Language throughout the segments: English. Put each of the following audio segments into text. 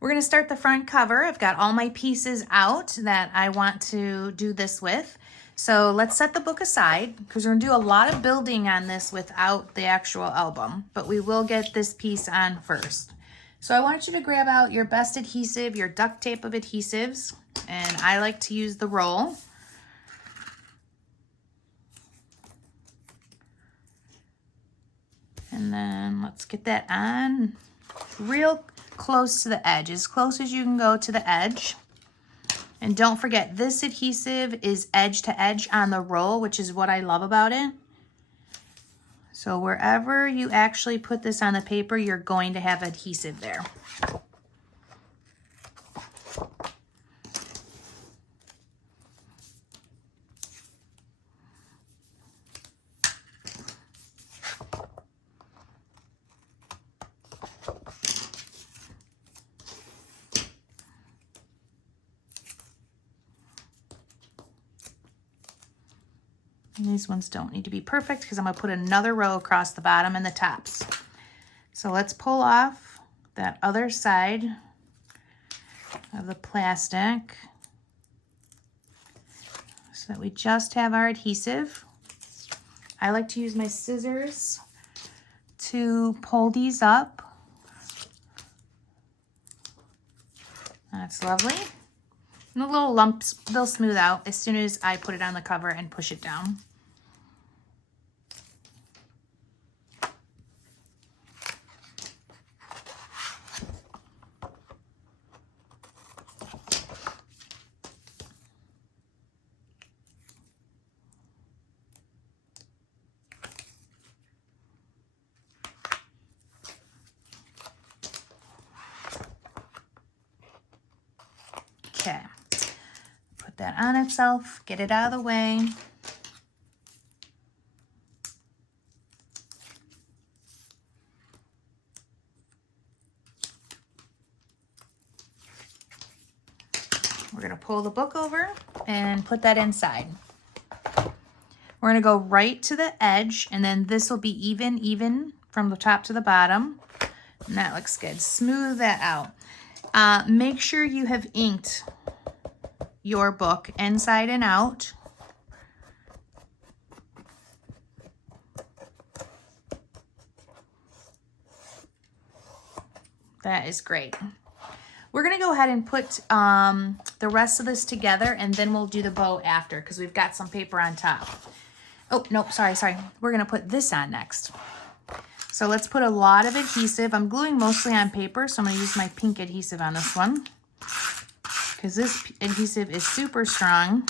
We're gonna start the front cover. I've got all my pieces out that I want to do this with. So let's set the book aside because we're gonna do a lot of building on this without the actual album, but we will get this piece on first. So I want you to grab out your best adhesive, your duct tape of adhesives, and I like to use the roll. And then let's get that on real close to the edge, as close as you can go to the edge. And don't forget, this adhesive is edge to edge on the roll, which is what I love about it. So wherever you actually put this on the paper, you're going to have adhesive there. And these ones don't need to be perfect because I'm going to put another row across the bottom and the tops. So let's pull off that other side of the plastic so that we just have our adhesive. I like to use my scissors to pull these up. That's lovely. And the little lumps, they'll smooth out as soon as I put it on the cover and push it down. Okay, put that on itself, get it out of the way. We're gonna pull the book over and put that inside. We're gonna go right to the edge, and then this will be even from the top to the bottom. And that looks good. Smooth that out. Make sure you have inked your book inside and out. That is great. We're gonna go ahead and put the rest of this together, and then we'll do the bow after because we've got some paper on top. Oh, nope, sorry. We're gonna put this on next. So let's put a lot of adhesive. I'm gluing mostly on paper, so I'm gonna use my pink adhesive on this one because this adhesive is super strong,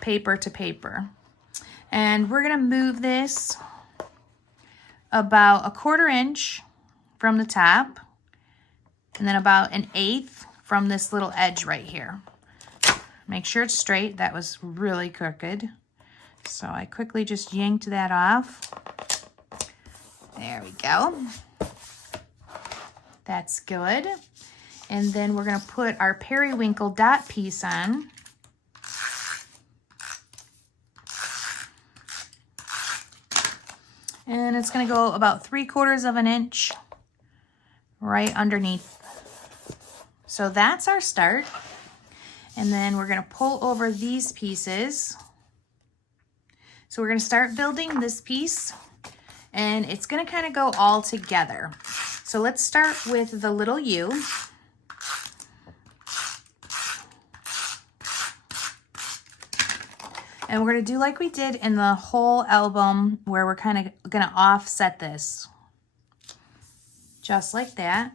paper to paper. And we're gonna move this about 1/4 inch from the top, and then about 1/8 from this little edge right here. Make sure it's straight. That was really crooked. So I quickly just yanked that off. There we go. That's good. And then we're gonna put our periwinkle dot piece on. And it's gonna go about 3/4 of an inch right underneath. So that's our start. And then we're gonna pull over these pieces. So we're gonna start building this piece, and it's gonna kind of go all together. So let's start with the little U. And we're gonna do like we did in the whole album, where we're kind of gonna offset this. Just like that.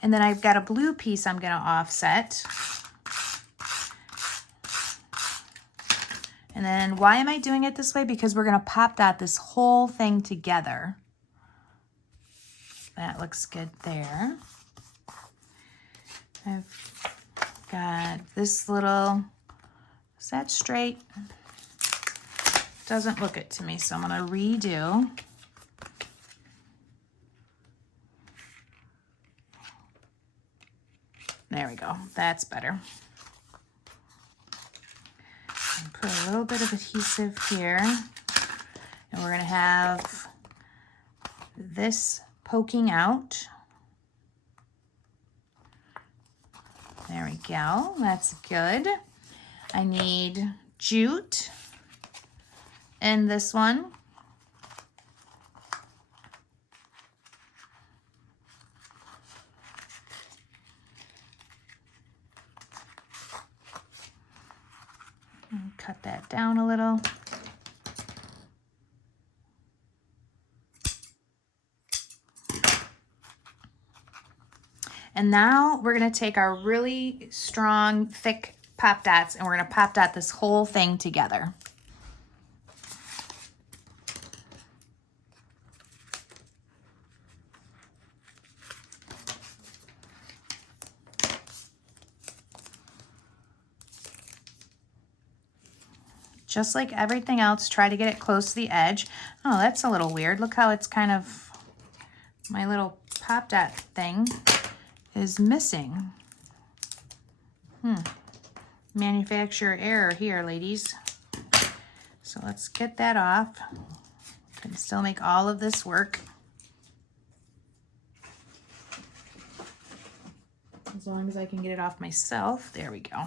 And then I've got a blue piece I'm gonna offset. And then why am I doing it this way? Because we're gonna pop dot this whole thing together. That looks good there. I've got this little, is that straight? Doesn't look it to me, so I'm gonna redo. There we go, that's better. And put a little bit of adhesive here, and we're gonna have this poking out. There we go. That's good. I need jute in this one. Cut that down a little. And now we're going to take our really strong, thick pop dots and we're going to pop dot this whole thing together. Just like everything else, try to get it close to the edge. Oh, that's a little weird. Look how it's kind of, my little pop dot thing is missing. Manufacturer error here, ladies. So let's get that off. Can still make all of this work. As long as I can get it off myself. There we go.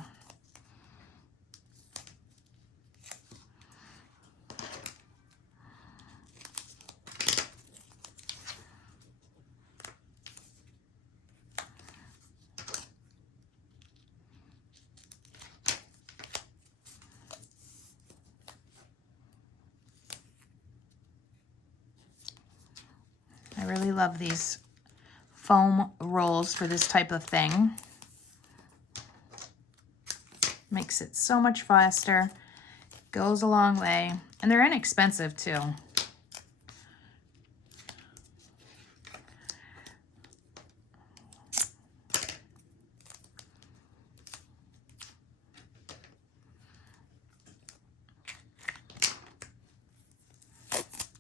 I really love these foam rolls for this type of thing. Makes it so much faster, goes a long way, and they're inexpensive too.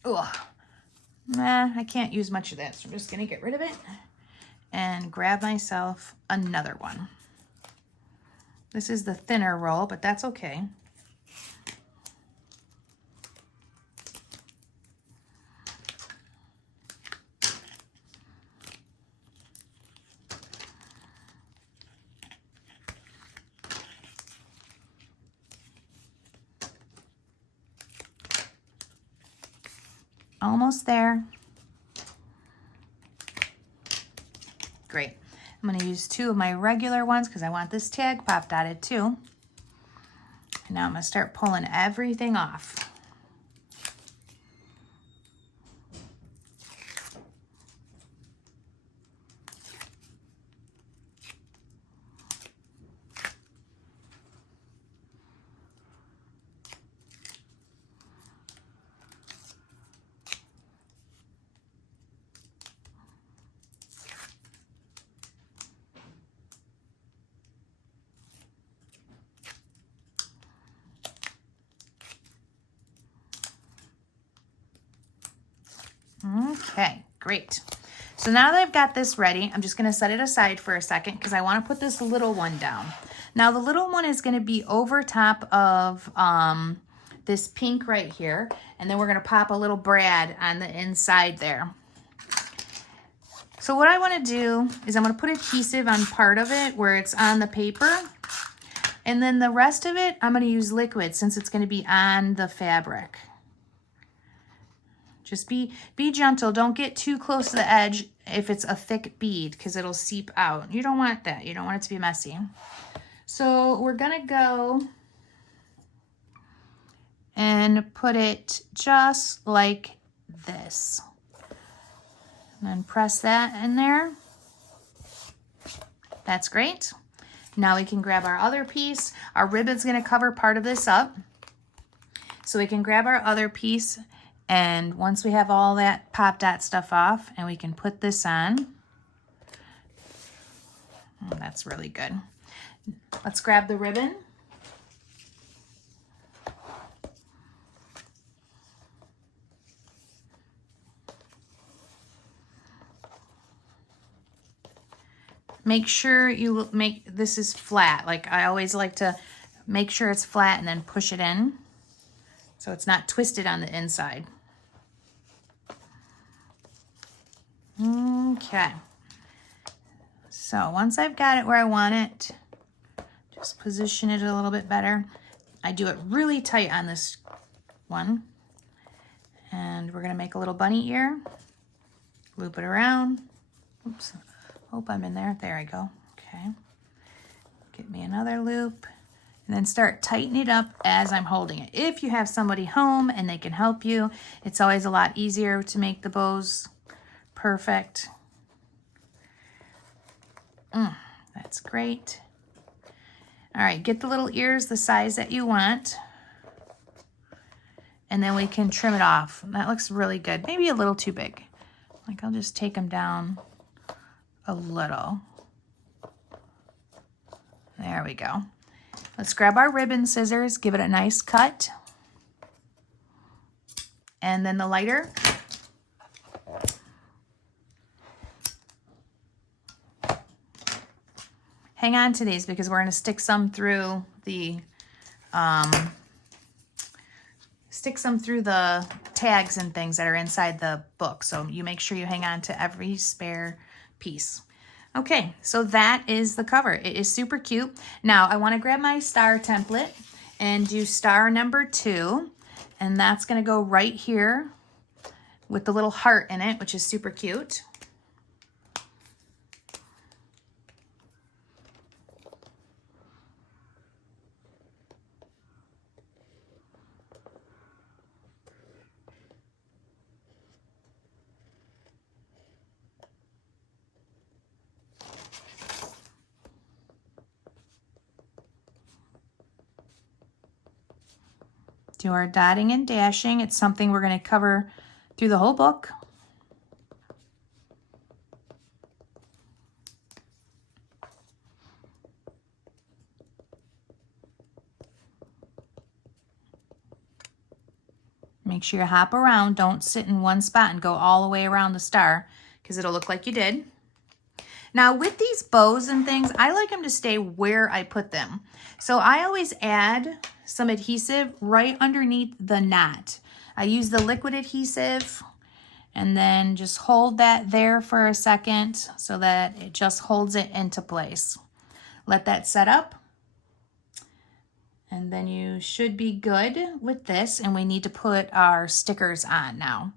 Ugh. Nah, I can't use much of that, so I'm just gonna get rid of it and grab myself another one. This is the thinner roll, but that's okay. Almost there. Great. I'm going to use 2 of my regular ones because I want this tag pop dotted too. And now I'm going to start pulling everything off. Okay, great. So now that I've got this ready, I'm just going to set it aside for a second because I want to put this little one down. Now the little one is going to be over top of this pink right here, and then we're going to pop a little brad on the inside there. So what I want to do is I'm going to put adhesive on part of it where it's on the paper, and then the rest of it I'm going to use liquid since it's going to be on the fabric. Just be gentle. Don't get too close to the edge if it's a thick bead because it'll seep out. You don't want that. You don't want it to be messy. So we're going to go and put it just like this. And then press that in there. That's great. Now we can grab our other piece. Our ribbon's going to cover part of this up. So we can grab our other piece. And once we have all that pop dot stuff off, and we can put this on. Oh, that's really good. Let's grab the ribbon. Make sure you make this is flat. Like I always like to make sure it's flat and then push it in so it's not twisted on the inside. Okay, so once I've got it where I want it, Just position it a little bit better. I do it really tight on this one. And we're gonna make a little bunny ear. Loop it around. Oops, hope I'm in there. There I go. Okay. Get me another loop. And then start tightening it up as I'm holding it. If you have somebody home and they can help you, it's always a lot easier to make the bows perfect. That's great. All right, get the little ears the size that you want. And then we can trim it off. That looks really good. Maybe a little too big. Like I'll just take them down a little. There we go. Let's grab our ribbon scissors, give it a nice cut. And then the lighter. Hang on to these because we're going to stick some through the tags and things that are inside the book. So you make sure you hang on to every spare piece. Okay, so that is the cover. It is super cute. Now I want to grab my star template and do star number 2. And that's going to go right here with the little heart in it, which is super cute. Do our dotting and dashing. It's something we're going to cover through the whole book. Make sure you hop around. Don't sit in one spot and go all the way around the star because it'll look like you did. Now with these bows and things, I like them to stay where I put them. So I always add some adhesive right underneath the knot. I use the liquid adhesive and then just hold that there for a second so that it just holds it into place. Let that set up. And then you should be good with this, and we need to put our stickers on now.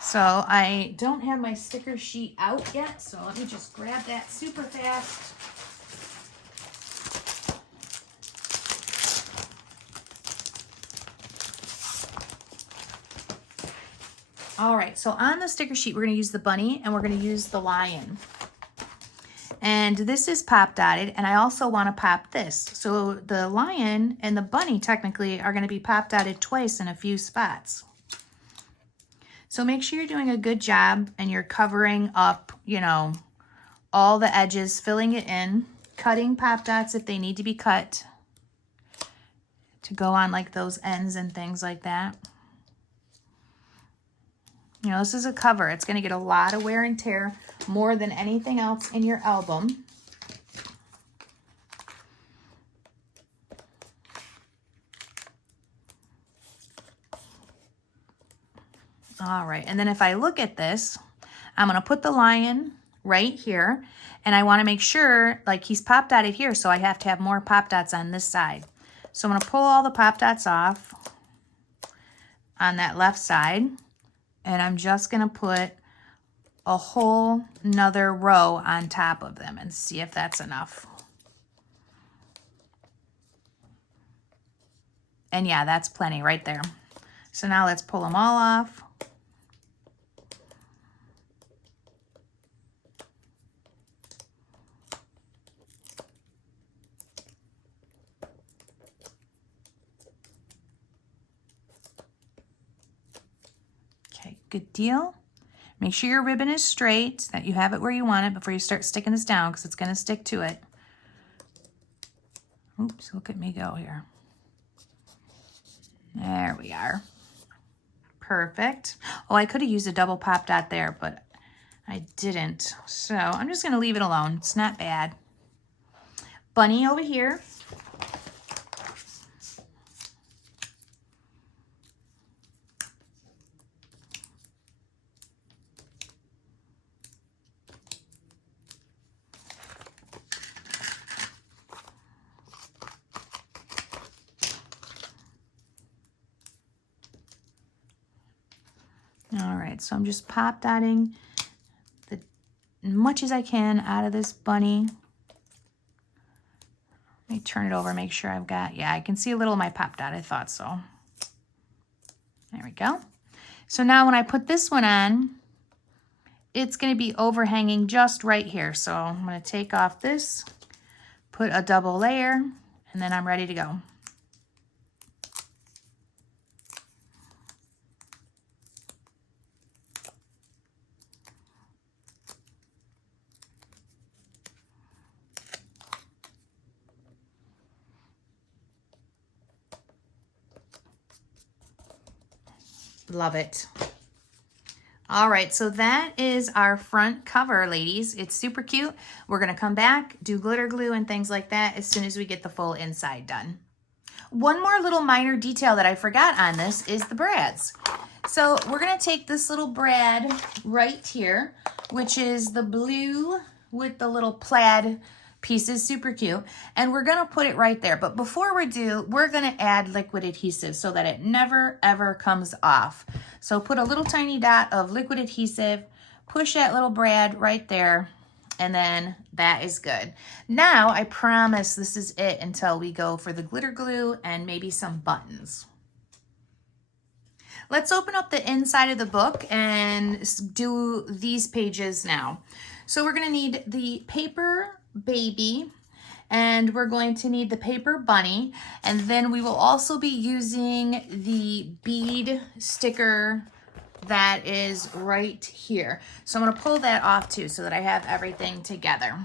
So I don't have my sticker sheet out yet, so let me just grab that super fast. All right, so on the sticker sheet, we're gonna use the bunny and we're gonna use the lion. And this is pop dotted, and I also wanna pop this. So the lion and the bunny technically are gonna be pop dotted twice in a few spots. So make sure you're doing a good job and you're covering up, you know, all the edges, filling it in, cutting pop dots if they need to be cut to go on like those ends and things like that. You know, this is a cover. It's going to get a lot of wear and tear, more than anything else in your album. All right, and then if I look at this, I'm going to put the lion right here, and I want to make sure, like, he's pop dotted here, so I have to have more pop dots on this side. So I'm going to pull all the pop dots off on that left side. And I'm just going to put a whole nother row on top of them and see if that's enough. And yeah, that's plenty right there. So now let's pull them all off. Okay, good deal. Make sure your ribbon is straight, that you have it where you want it before you start sticking this down, because it's going to stick to it. Oops, look at me go here. There we are. Perfect. Oh, I could have used a double pop dot there, but I didn't. So I'm just going to leave it alone. It's not bad. Bunny over here. right, so I'm just pop dotting as much as I can out of this bunny. Let me turn it over, make sure I've got, yeah, I can see a little of my pop dot. I thought so. There we go. So now when I put this one on, it's going to be overhanging just right here. So I'm going to take off this, put a double layer, and then I'm ready to go. Love it. All right, so that is our front cover, ladies. It's super cute. We're gonna come back, do glitter glue and things like that as soon as we get the full inside done. One more little minor detail that I forgot on this is the brads. So we're gonna take this little brad right here, which is the blue with the little plaid pieces, super cute, and we're gonna put it right there. But before we do, we're gonna add liquid adhesive so that it never ever comes off. So put a little tiny dot of liquid adhesive, push that little brad right there, and then that is good. Now I promise this is it until we go for the glitter glue and maybe some buttons. Let's open up the inside of the book and do these pages now. So we're gonna need the paper baby, and we're going to need the paper bunny, and then we will also be using the bead sticker that is right here. So I'm going to pull that off too so that I have everything together.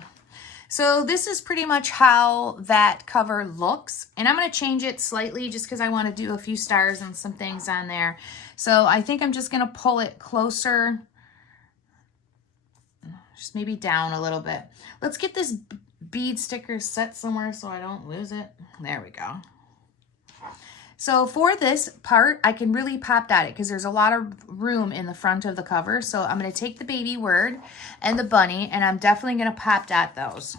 So this is pretty much how that cover looks, and I'm going to change it slightly just because I want to do a few stars and some things on there. So I think I'm just going to pull it closer, just maybe down a little bit. Let's get this bead sticker set somewhere so I don't lose it. There we go. So for this part, I can really pop dot it because there's a lot of room in the front of the cover. So I'm going to take the baby word and the bunny, and I'm definitely going to pop dot those.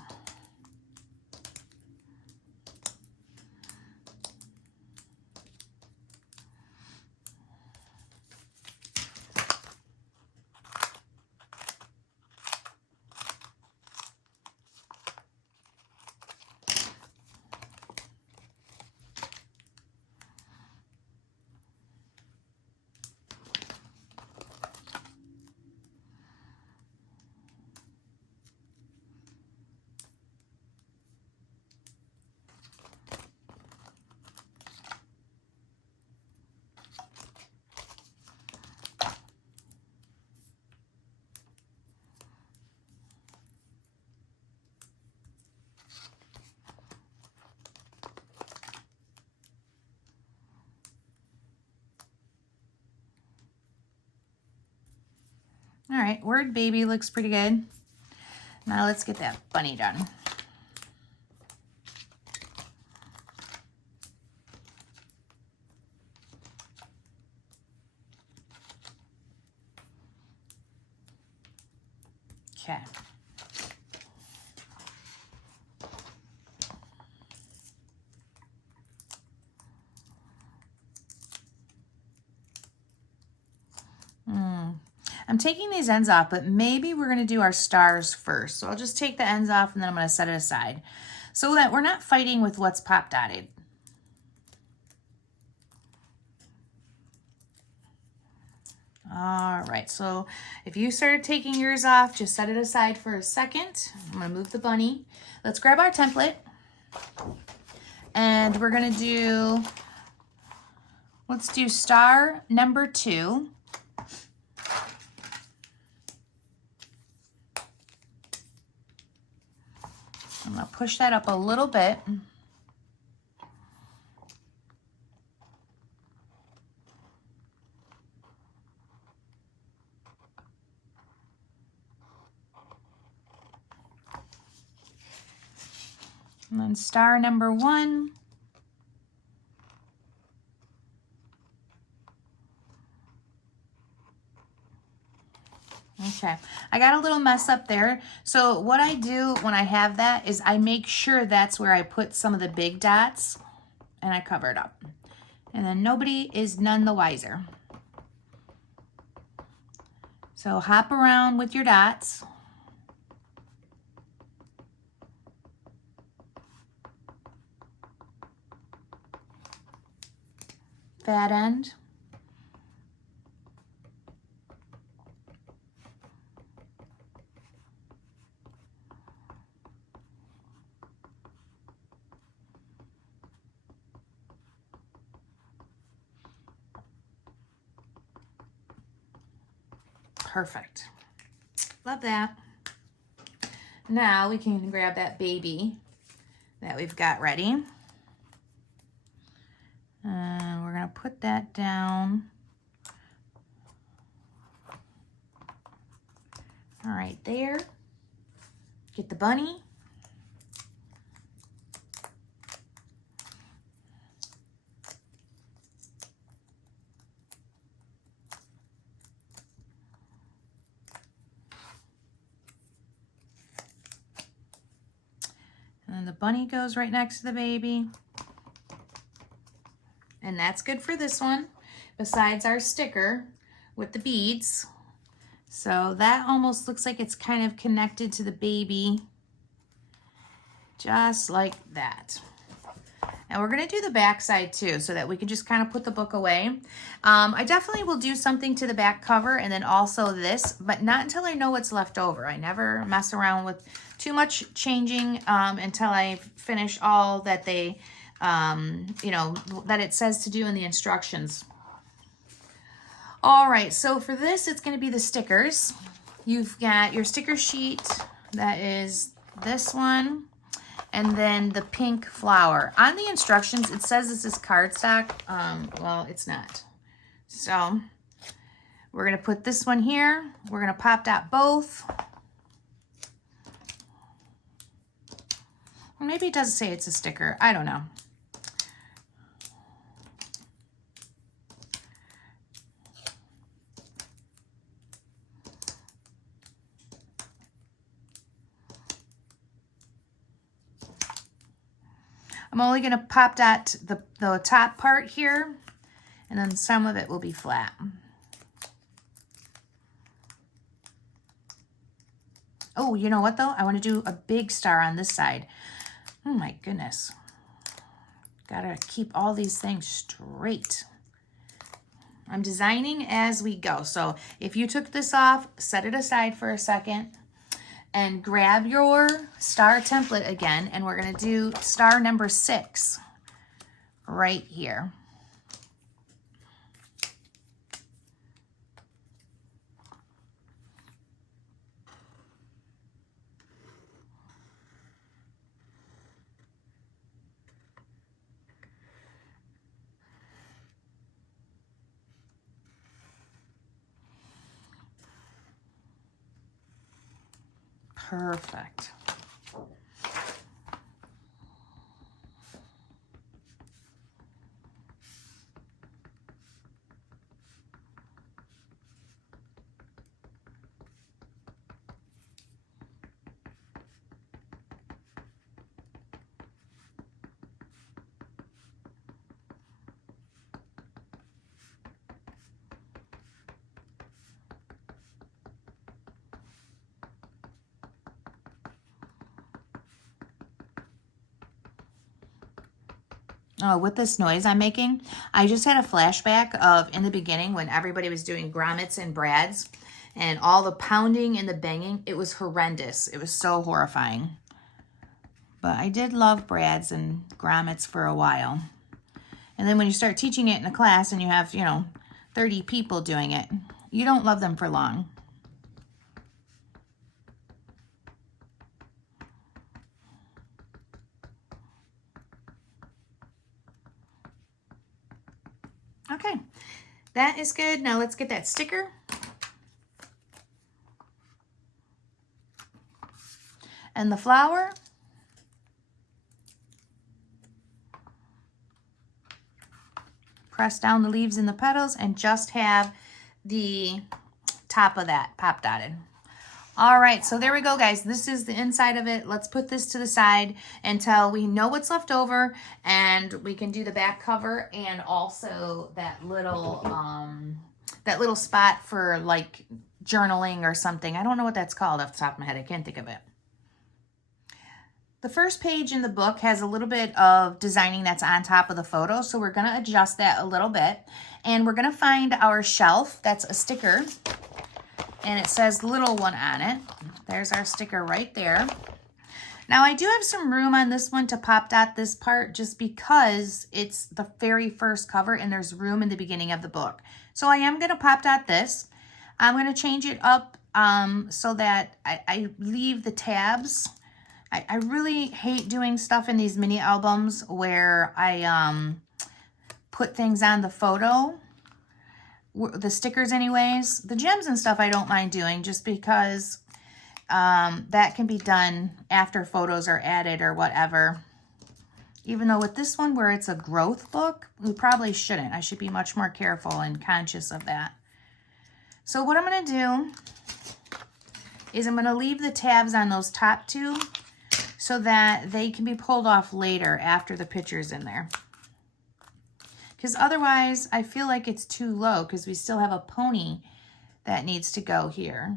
All right, word baby looks pretty good. Now let's get that bunny done. Okay. I'm taking these ends off, but maybe we're going to do our stars first. So I'll just take the ends off and then I'm going to set it aside so that we're not fighting with what's pop dotted. All right, so if you started taking yours off, just set it aside for a second. I'm going to move the bunny. Let's grab our template and we're going to do, let's do star number 2. I'm going to push that up a little bit. And then star number 1. Okay, I got a little mess up there. So what I do when I have that is I make sure that's where I put some of the big dots and I cover it up. And then nobody is none the wiser. So hop around with your dots. Fat end. Perfect. Love that. Now we can grab that baby that we've got ready. And we're going to put that down. All right, there. Get the bunny. And the bunny goes right next to the baby. And that's good for this one, besides our sticker with the beads. So that almost looks like it's kind of connected to the baby, just like that. And we're gonna do the back side too, so that we can just kind of put the book away. I definitely will do something to the back cover and then also this, but not until I know what's left over. I never mess around with too much changing until I finish all that they, you know, that it says to do in the instructions. All right, so for this, it's gonna be the stickers. You've got your sticker sheet, that is this one, and then the pink flower. On the instructions, it says this is cardstock. Well, it's not. So we're gonna put this one here. We're gonna pop dot both. Or maybe it doesn't say it's a sticker, I don't know. I'm only going to pop dot the top part here, and then some of it will be flat. Oh, you know what though? I want to do a big star on this side. Oh my goodness. Gotta keep all these things straight. I'm designing as we go. So if you took this off, set it aside for a second. And grab your star template again, and we're gonna do star number 6 right here. Perfect. Oh, with this noise I'm making, I just had a flashback of in the beginning when everybody was doing grommets and brads and all the pounding and the banging. It was horrendous. It was so horrifying. But I did love brads and grommets for a while. And then when you start teaching it in a class and you have, you know, 30 people doing it, you don't love them for long. Okay, that is good. Now let's get that sticker. And the flower. Press down the leaves and the petals and just have the top of that pop dotted. All right, so there we go, guys. This is the inside of it. Let's put this to the side until we know what's left over, and we can do the back cover and also that little spot for like journaling or something. I don't know what that's called off the top of my head. I can't think of it. The first page in the book has a little bit of designing that's on top of the photo, so we're going to adjust that a little bit. And we're going to find our shelf. That's a sticker, and it says little one on it. There's our sticker right there. Now, I do have some room on this one to pop dot this part just because it's the very first cover and there's room in the beginning of the book. So I am going to pop dot this. I'm going to change it up so that I leave the tabs. I really hate doing stuff in these mini albums where I put things on the photo, the stickers anyways. The gems and stuff I don't mind doing just because that can be done after photos are added or whatever. Even though with this one where it's a growth book, we probably shouldn't. I should be much more careful and conscious of that. So what I'm going to do is I'm going to leave the tabs on those top two so that they can be pulled off later after the picture's in there. Because otherwise, I feel like it's too low because we still have a pony that needs to go here.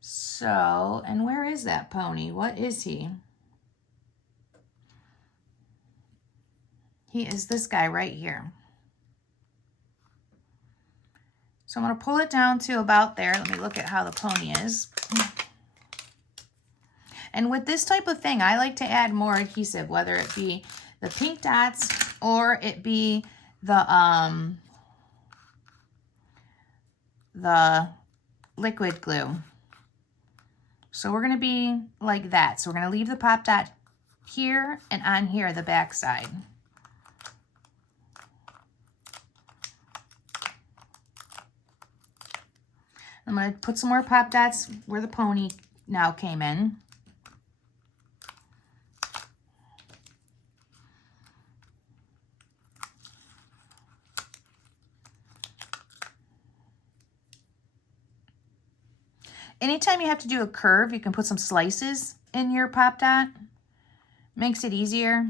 So, and where is that pony? What is he? He is this guy right here. So I'm going to pull it down to about there. Let me look at how the pony is. And with this type of thing, I like to add more adhesive, whether it be the pink dots or it be the liquid glue. So we're going to be like that. So we're going to leave the pop dot here and on here, the back side. I'm going to put some more pop dots where the pony now came in. Anytime you have to do a curve, you can put some slices in your pop dot. Makes it easier.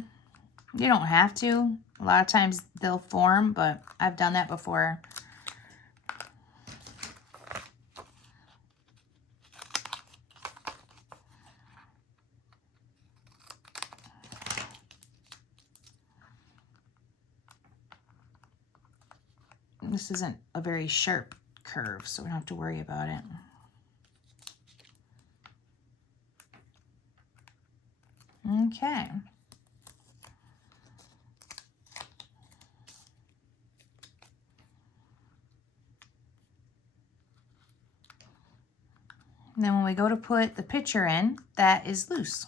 You don't have to. A lot of times they'll form, but I've done that before. This isn't a very sharp curve, so we don't have to worry about it. Okay. And then when we go to put the picture in, that is loose.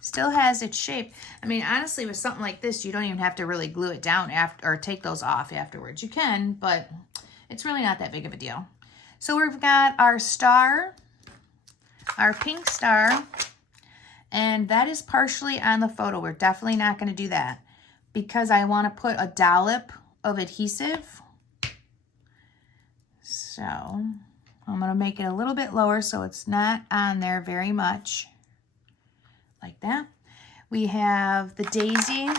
Still has its shape. I mean, honestly, with something like this, you don't even have to really glue it down after or take those off afterwards. You can, but it's really not that big of a deal. So we've got our star, our pink star, and that is partially on the photo. We're definitely not going to do that because I want to put a dollop of adhesive. So I'm going to make it a little bit lower so it's not on there very much. Like that. We have the daisy,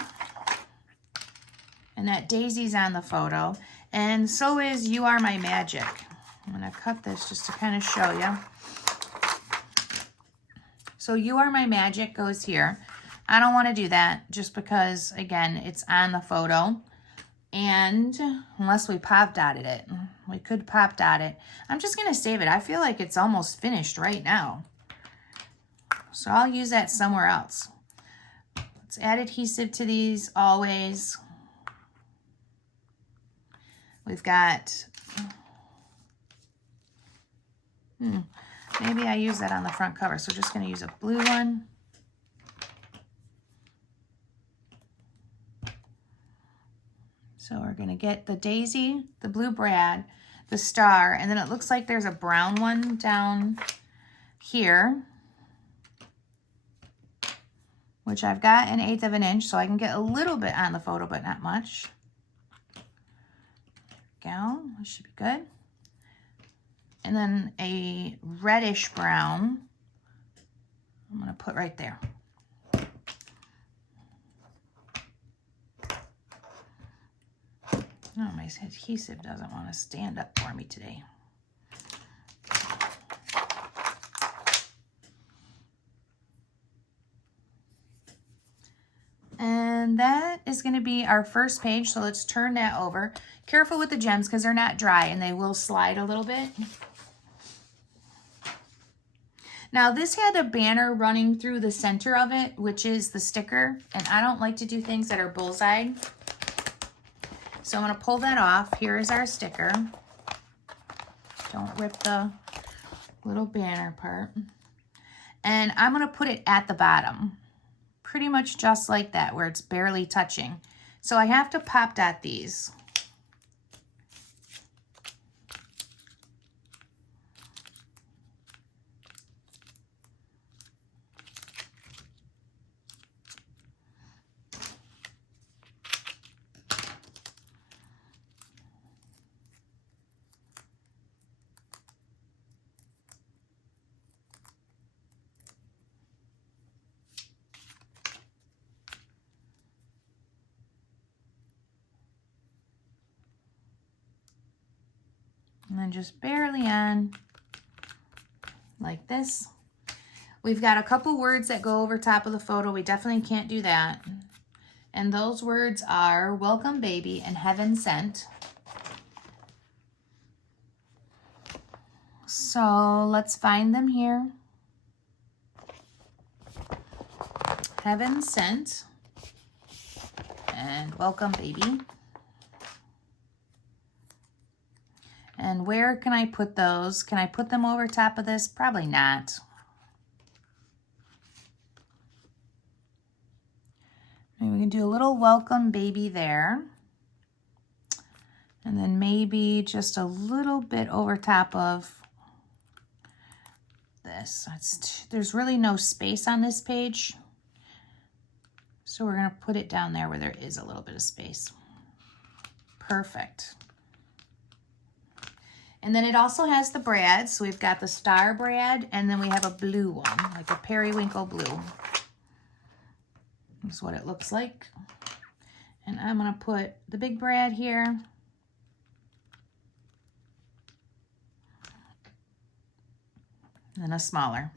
and that daisy's on the photo, and so is You Are My Magic. I'm going to cut this just to kind of show you. So You Are My Magic goes here. I don't want to do that just because, again, it's on the photo, and unless we pop dotted it, we could pop dot it. I'm just going to save it. I feel like it's almost finished right now. So I'll use that somewhere else. Let's add adhesive to these always. We've got, maybe I use that on the front cover. So just going to use a blue one. So we're going to get the daisy, the blue brad, the star, and then it looks like there's a brown one down here, which I've got 1/8 of an inch, so I can get a little bit on the photo, but not much. There we go. That should be good. And then a reddish brown I'm going to put right there. Oh, my adhesive doesn't want to stand up for me today. that is going to be our first page. So let's turn that over. Careful with the gems because they're not dry and they will slide a little bit. Now this had a banner running through the center of it, which is the sticker. And I don't like to do things that are bullseye. So I'm going to pull that off. Here is our sticker. Don't rip the little banner part. And I'm going to put it at the bottom. Pretty much just like that, where it's barely touching. So I have to pop dot these. And then just barely on, like this. We've got a couple words that go over top of the photo. We definitely can't do that. And those words are welcome baby and heaven sent. So let's find them here. Heaven sent and welcome baby. And where can I put those? Can I put them over top of this? Probably not. Maybe we can do a little welcome baby there. And then maybe just a little bit over top of this. There's really no space on this page. So we're going to put it down there where there is a little bit of space. Perfect. And then it also has the brad. So we've got the star brad, and then we have a blue one, like a periwinkle blue. That's what it looks like. And I'm going to put the big brad here. And then a smaller.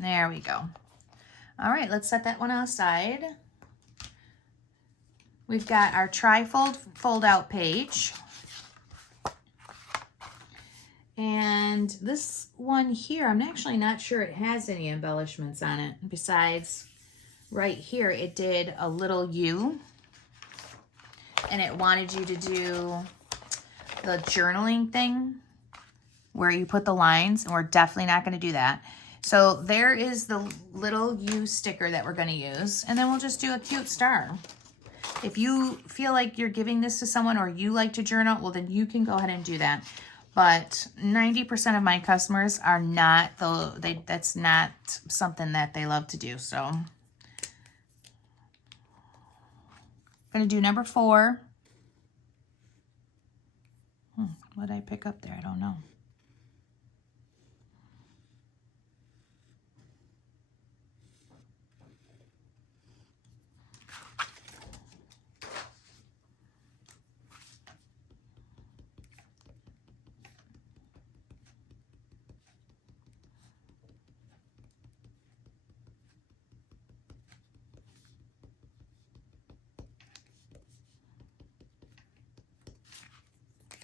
There we go. All right, let's set that one aside. We've got our tri-fold fold-out page. And this one here, I'm actually not sure it has any embellishments on it. Besides, right here, it did a little U. And it wanted you to do the journaling thing where you put the lines, and we're definitely not going to do that. So there is the little U sticker that we're going to use, and then we'll just do a cute star. If you feel like you're giving this to someone or you like to journal, well, then you can go ahead and do that. But 90% of my customers are not, that's not something that they love to do. So I'm going to do number 4. What did I pick up there? I don't know.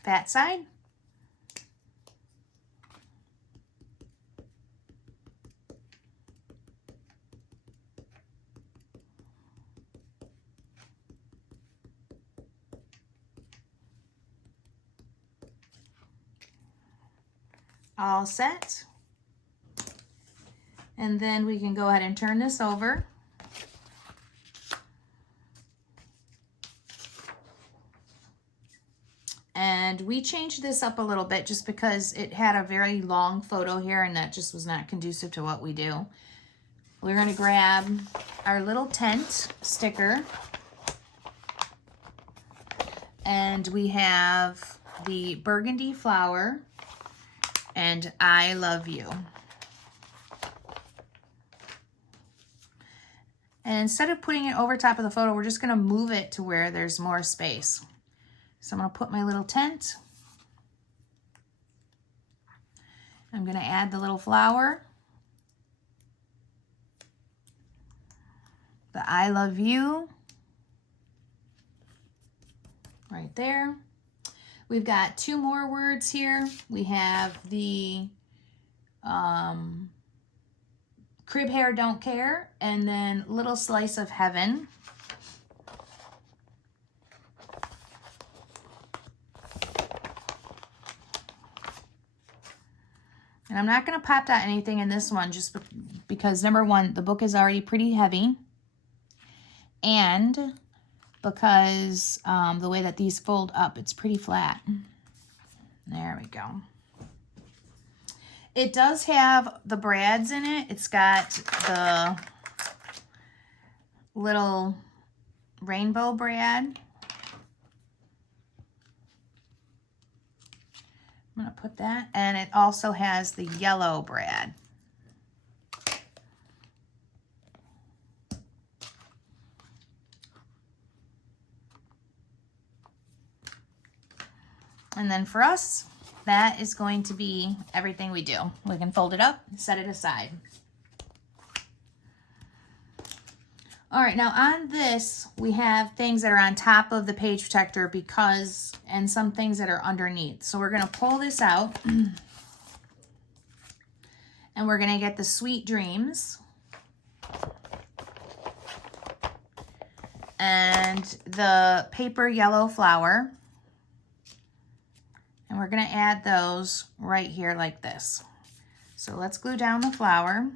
That side. All set. And then we can go ahead and turn this over. And we changed this up a little bit just because it had a very long photo here and that just was not conducive to what we do. We're going to grab our little tent sticker. And we have the burgundy flower and I love you. And instead of putting it over top of the photo, we're just going to move it to where there's more space. So I'm going to put my little tent. I'm going to add the little flower, the I love you right there. We've got 2 more words here. We have the crib hair don't care, and then little slice of heaven. And I'm not going to pop dot anything in this one just because, number one, the book is already pretty heavy, and because the way that these fold up, it's pretty flat. There we go. It does have the brads in it. It's got the little rainbow brad. I'm going to put that. And it also has the yellow brad. And then for us, that is going to be everything we do. We can fold it up, set it aside. All right, now on this, we have things that are on top of the page protector and some things that are underneath. So we're gonna pull this out and we're gonna get the Sweet Dreams and the paper yellow flower. And we're gonna add those right here like this. So let's glue down the flower.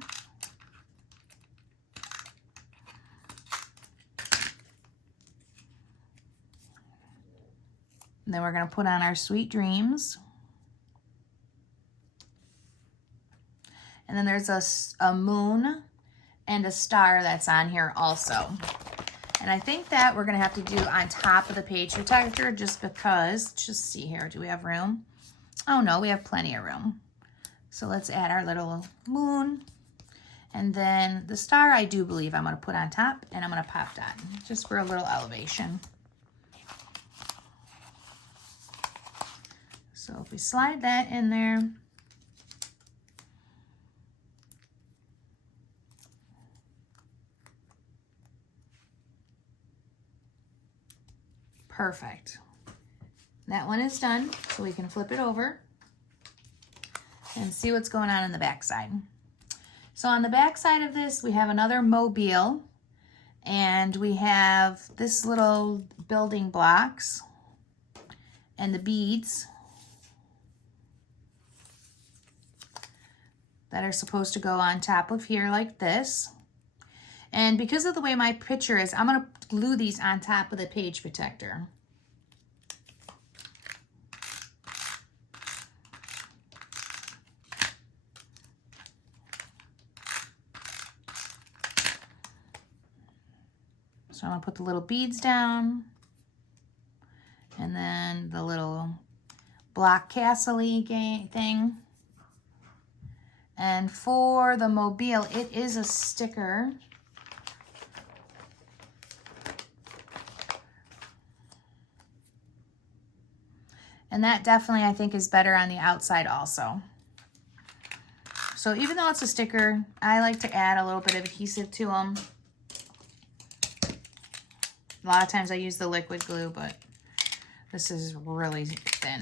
And then we're going to put on our Sweet Dreams. And then there's a moon and a star that's on here also. And I think that we're going to have to do on top of the page protector just because, let's just see here, do we have room? Oh no, we have plenty of room. So let's add our little moon. And then the star I do believe I'm going to put on top, and I'm going to pop dot just for a little elevation. So if we slide that in there, perfect. That one is done, so we can flip it over and see what's going on in the back side. So on the back side of this, we have another mobile, and we have this little building blocks and the beads that are supposed to go on top of here like this. And because of the way my picture is, I'm going to glue these on top of the page protector. So I'm going to put the little beads down, and then the little block castle-y thing. And for the mobile, it is a sticker. And that definitely, I think, is better on the outside also. So even though it's a sticker, I like to add a little bit of adhesive to them. A lot of times I use the liquid glue, but this is really thin.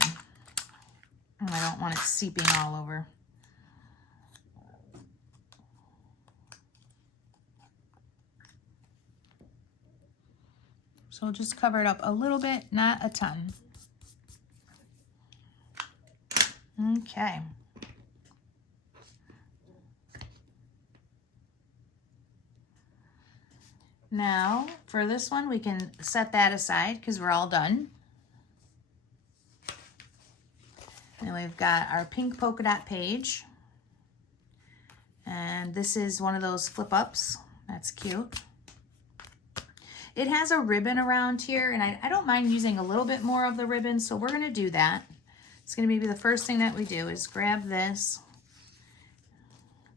And I don't want it seeping all over. So we'll just cover it up a little bit, not a ton. Okay. Now, for this one, we can set that aside because we're all done. And we've got our pink polka dot page. And this is one of those flip-ups. That's cute. It has a ribbon around here, and I don't mind using a little bit more of the ribbon, so we're going to do that. It's going to be the first thing that we do is grab this,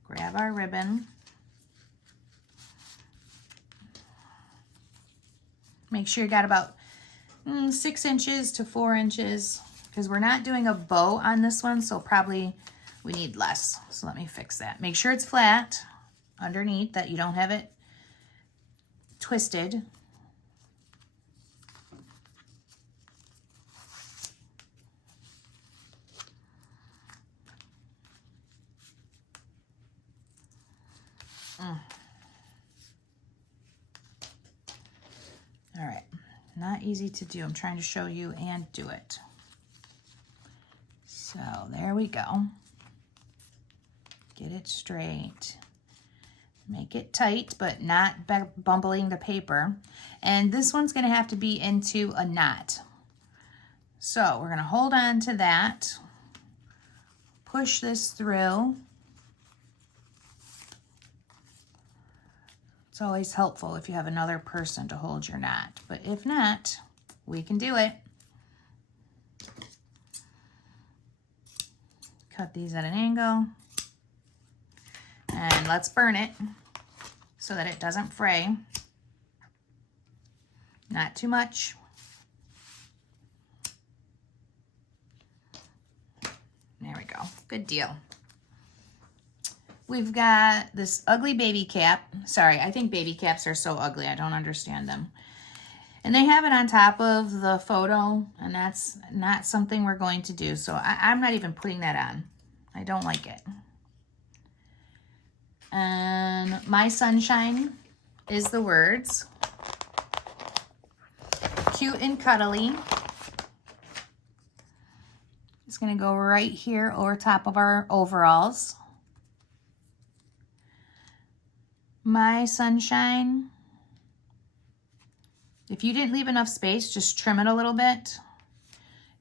grab our ribbon. Make sure you got about 6 inches to 4 inches, because we're not doing a bow on this one, so probably We need less, so let me fix that. Make sure it's flat underneath, that you don't have it twisted. All right, not easy to do. I'm trying to show you and do it. So there we go. Get it straight. Make it tight, but not bumbling the paper. And this one's gonna have to be into a knot. So we're gonna hold on to that, push this through. It's always helpful if you have another person to hold your knot, but if not, we can do it. Cut these at an angle, and let's burn it so that it doesn't fray. Not too much. There we go, good deal. We've got this ugly baby cap. Sorry, I think baby caps are so ugly. I don't understand them. And they have it on top of the photo, and that's not something we're going to do. So I'm not even putting that on. I don't like it. And my sunshine is the words. Cute and cuddly. It's gonna go right here over top of our overalls. My sunshine. If you didn't leave enough space, just trim it a little bit.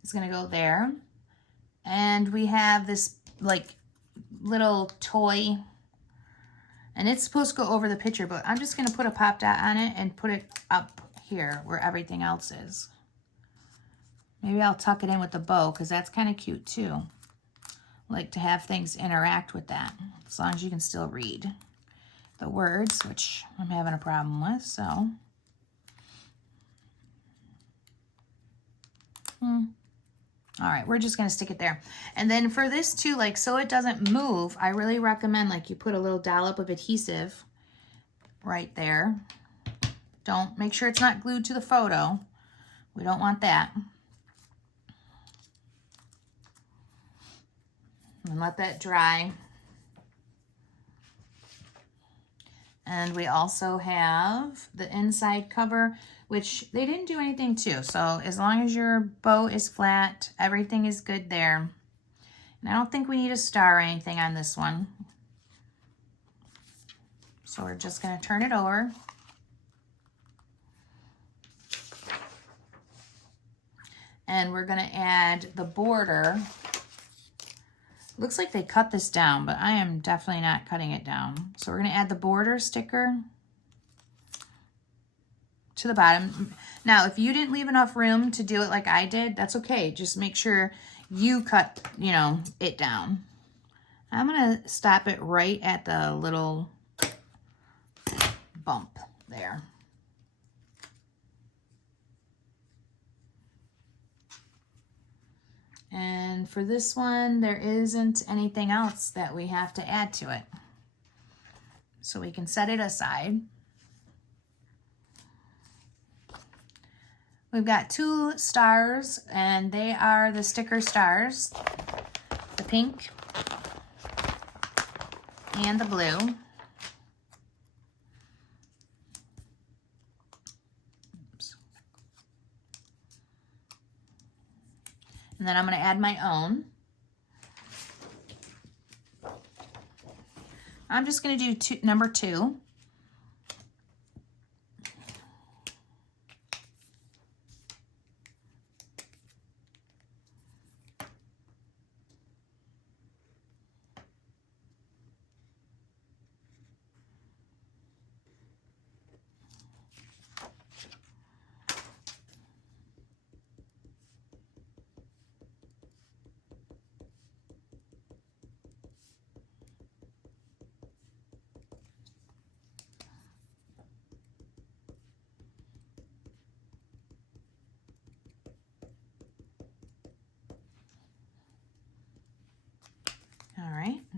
It's gonna go there. And we have this like little toy, and it's supposed to go over the picture, but I'm just gonna put a pop dot on it and put it up here where everything else is. Maybe I'll tuck it in with the bow, because that's kind of cute too. I like to have things interact with that, as long as you can still read the words, which I'm having a problem with, so. All right, we're just gonna stick it there. And then for this too, like, so it doesn't move, I really recommend like you put a little dollop of adhesive right there. Don't, make sure it's not glued to the photo. We don't want that. And let that dry. And we also have the inside cover, which they didn't do anything to. So as long as your bow is flat, everything is good there. And I don't think we need a star or anything on this one. So we're just gonna turn it over. And we're gonna add the border. Looks like they cut this down, but I am definitely not cutting it down. So we're gonna add the border sticker to the bottom. Now, if you didn't leave enough room to do it like I did, that's okay. Just make sure you cut, you know, it down. I'm gonna stop it right at the little bump there. And for this one, there isn't anything else that we have to add to it. So we can set it aside. We've got 2 stars, and they are the sticker stars, the pink and the blue. Oops. And then I'm going to add my own. I'm just going to do number 2.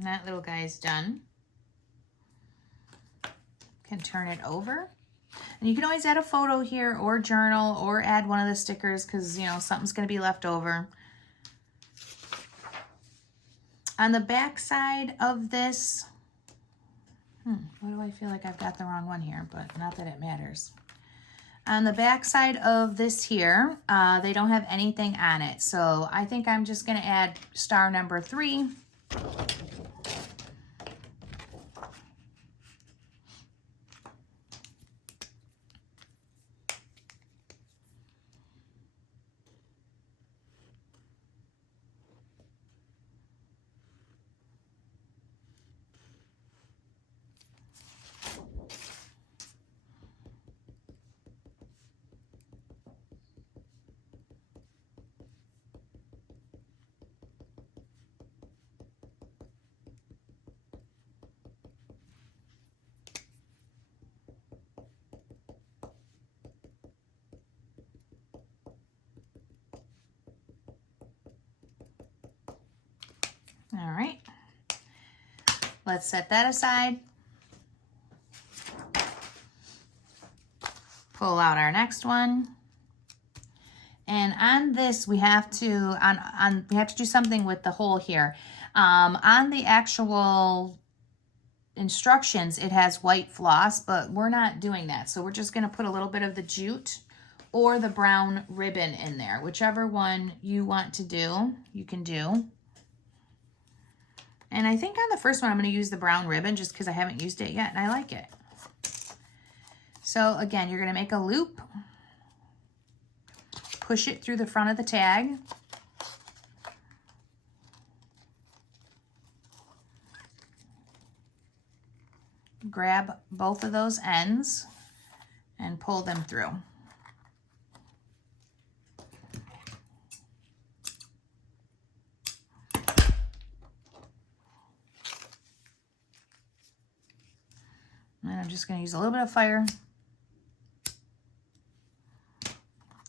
That little guy's done. Can turn it over. And you can always add a photo here or journal or add one of the stickers because, you know, something's going to be left over. On the back side of this, why do I feel like I've got the wrong one here? But not that it matters. On the back side of this here, they don't have anything on it. So I think I'm just going to add star number 3. All right, let's set that aside. Pull out our next one. And on this, we have to do something with the hole here. On the actual instructions, it has white floss, but we're not doing that. So we're just going to put a little bit of the jute or the brown ribbon in there. Whichever one you want to do, you can do. And I think on the first one, I'm going to use the brown ribbon just because I haven't used it yet and I like it. So again, you're going to make a loop, push it through the front of the tag, grab both of those ends and pull them through. And I'm just going to use a little bit of fire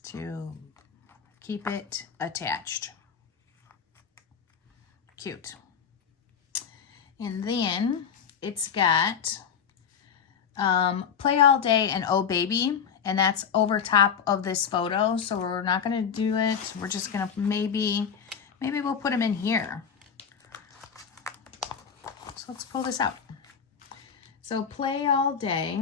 to keep it attached. Cute. And then it's got Play All Day and Oh Baby, and that's over top of this photo. So we're not going to do it. We're just going to maybe we'll put them in here. So let's pull this out. So Play All Day,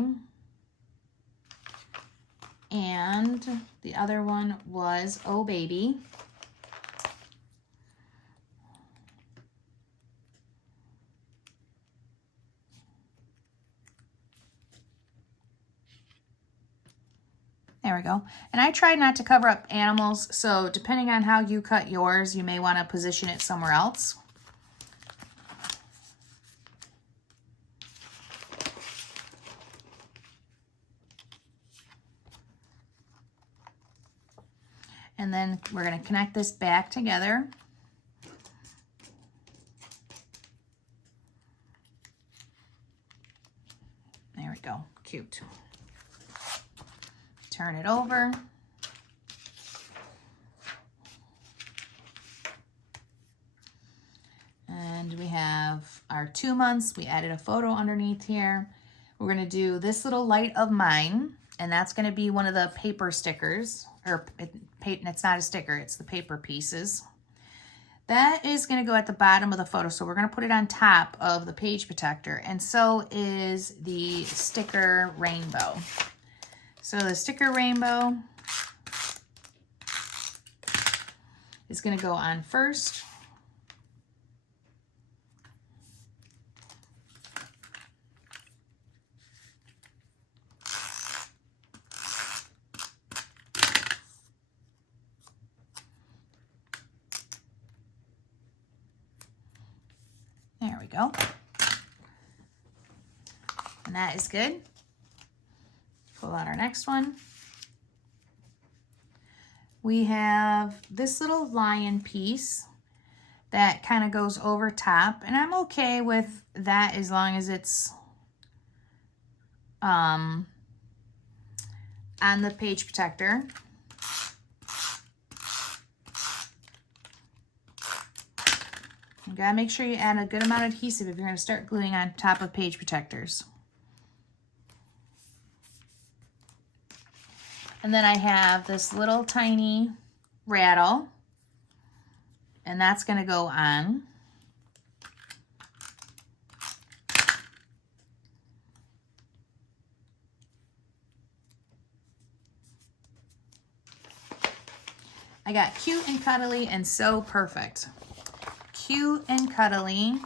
and the other one was Oh Baby. There we go. And I tried not to cover up animals, so depending on how you cut yours, you may want to position it somewhere else. And then we're going to connect this back together. There we go. Cute. Turn it over. And we have our 2 months. We added a photo underneath here. We're going to do this little light of mine, and that's going to be one of the paper stickers. Or it's not a sticker, it's the paper pieces. That is going to go at the bottom of the photo, so we're going to put it on top of the page protector, and so is the sticker rainbow. So the sticker rainbow is going to go on first. There we go. And that is good. Pull out our next one. We have this little lion piece that kind of goes over top, and I'm okay with that as long as it's on the page protector. You gotta make sure you add a good amount of adhesive if you're gonna start gluing on top of page protectors. And then I have this little tiny rattle, and that's gonna go on. I got cute and cuddly and so perfect. Cute and cuddly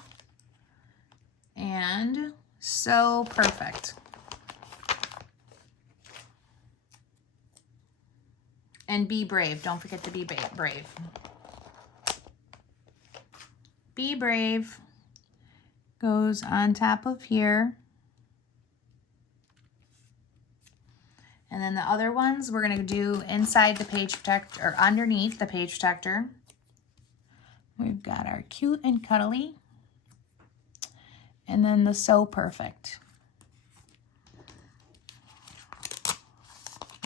and so perfect. And be brave. Don't forget to be brave. Be brave goes on top of here. And then the other ones we're going to do inside the page protector, or underneath the page protector. We've got our cute and cuddly. And then the so perfect.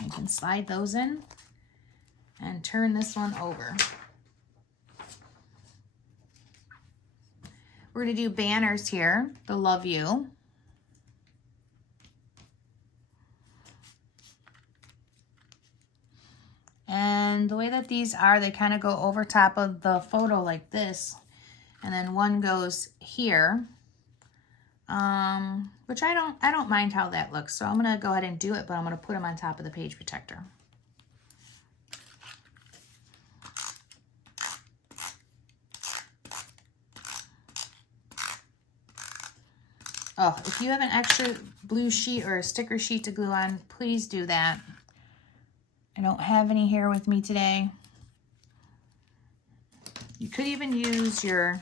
You can slide those in and turn this one over. We're going to do banners here, the love you. And the way that these are, they kind of go over top of the photo like this. And then one goes here. Which I don't mind how that looks. So I'm going to go ahead and do it, but I'm going to put them on top of the page protector. Oh, if you have an extra blue sheet or a sticker sheet to glue on, please do that. I don't have any here with me today. You could even use your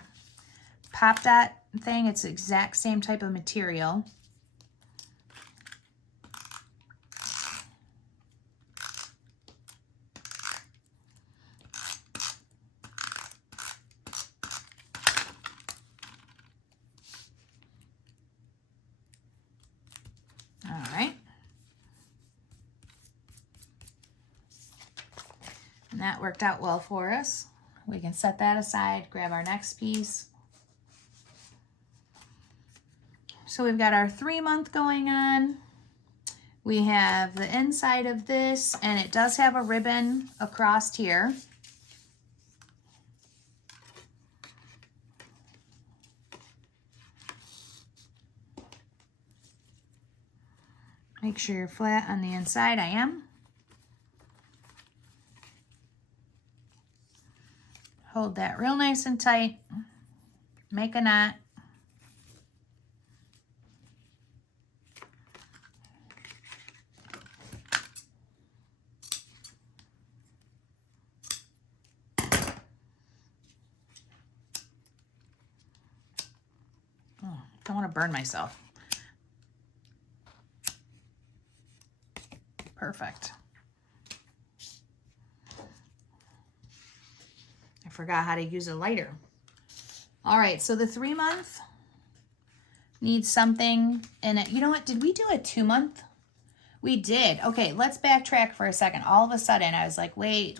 Pop Dot thing. It's the exact same type of material. All right. And that worked out well for us. We can set that aside, grab our next piece. So we've got our 3-month going on. We have the inside of this, and it does have a ribbon across here. Make sure you're flat on the inside. I am. Hold that real nice and tight. Make a knot. Oh, don't want to burn myself. Perfect. I forgot how to use a lighter. All right, so the 3-month needs something in it. You know what? Did we do a 2-month? We did. Okay, let's backtrack for a second. All of a sudden, I was like, wait.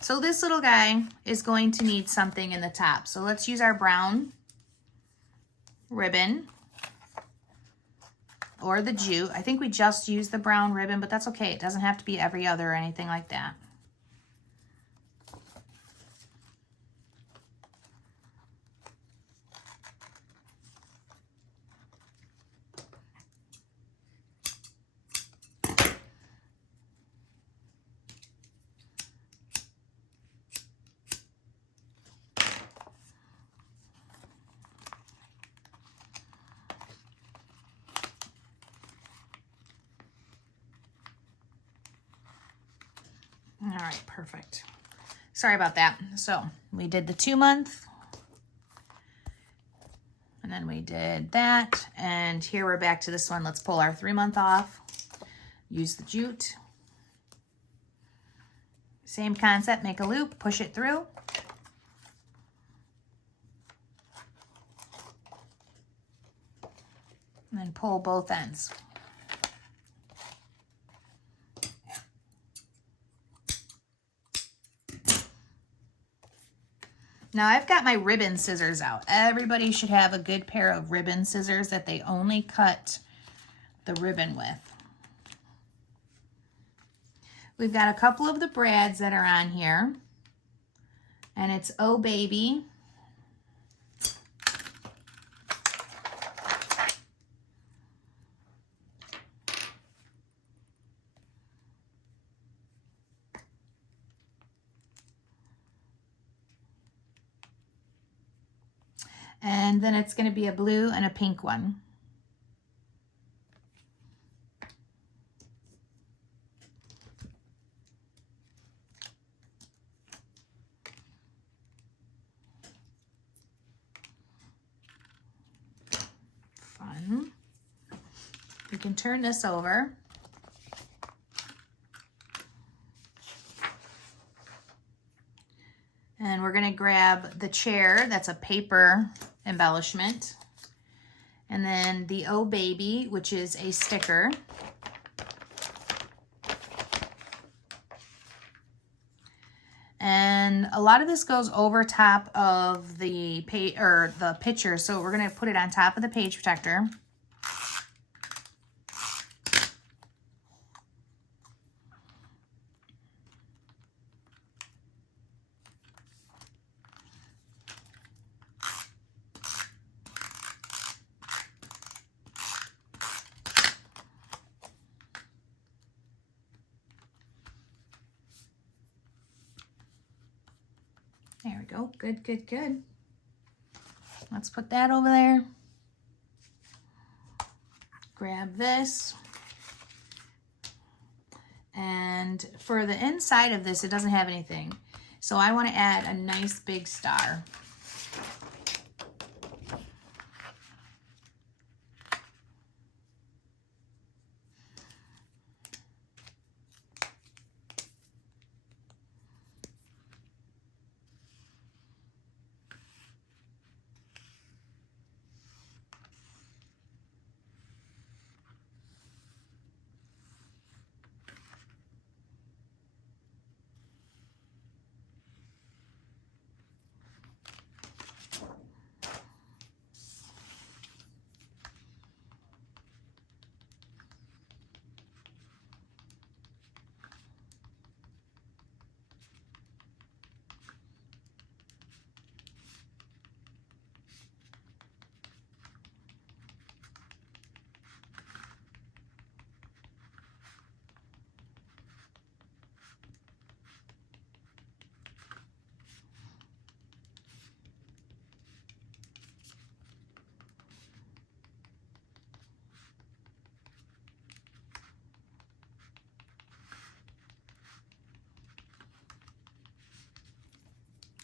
So this little guy is going to need something in the top. So let's use our brown ribbon or the jute. I think we just used the brown ribbon, but that's okay. It doesn't have to be every other or anything like that. All right, perfect. Sorry about that. So we did the 2-month, and then we did that, and here we're back to this one. Let's pull our 3-month off. Use the jute. Same concept, make a loop, push it through. And then pull both ends. Now I've got my ribbon scissors out. Everybody should have a good pair of ribbon scissors that they only cut the ribbon with. We've got a couple of the brads that are on here, and it's Oh Baby. And then it's going to be a blue and a pink one. Fun. We can turn this over. And we're going to grab the chair. That's a paper embellishment. And then the Oh Baby, which is a sticker. And a lot of this goes over top of the picture, so we're going to put it on top of the page protector. There we go. Good, good, good. Let's put that over there. Grab this. And for the inside of this, it doesn't have anything. So I want to add a nice big star.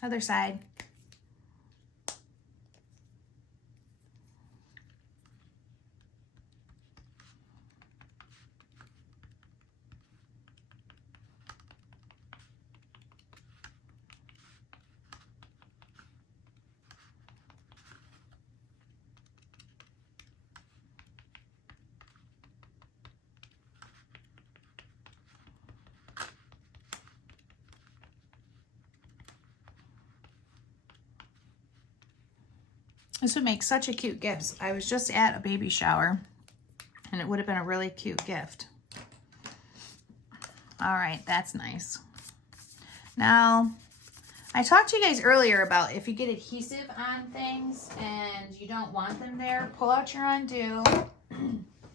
Other side. This would make such a cute gift. I was just at a baby shower and it would have been a really cute gift. All right, that's nice. Now, I talked to you guys earlier about if you get adhesive on things and you don't want them there, pull out your undo.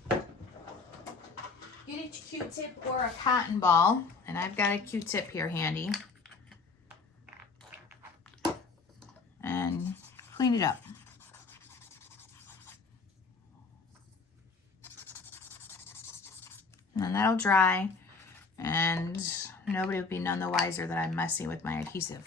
Get a Q-tip or a cotton ball, and I've got a Q-tip here handy. And clean it up. And then that'll dry, and nobody will be none the wiser that I'm messing with my adhesive.